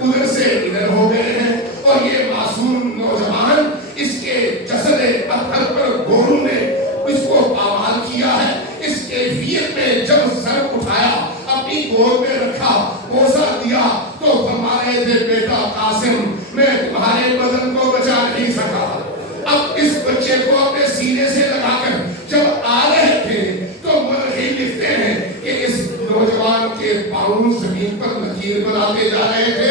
ادھر سے ادھر ہو گئے ہیں، اور یہ معصوم نوجوان اس کے جسد اطہر پر گھوڑوں نے اس کو پامال کیا ہے۔ اس کیفیت میں جب سر اٹھایا، اپنی گود میں رکھا، بوسہ دیا تو فرما رہے تھے بیٹا قاسم میں تمہارے بدن کو بچا نہیں سکا۔ اب اس بچے کو اپنے سینے سے لگا کر جب آ رہے تھے تو مورخین لکھتے ہیں کہ اس نوجوان کے پاؤں زمین پر لکیر بناتے جا رہے تھے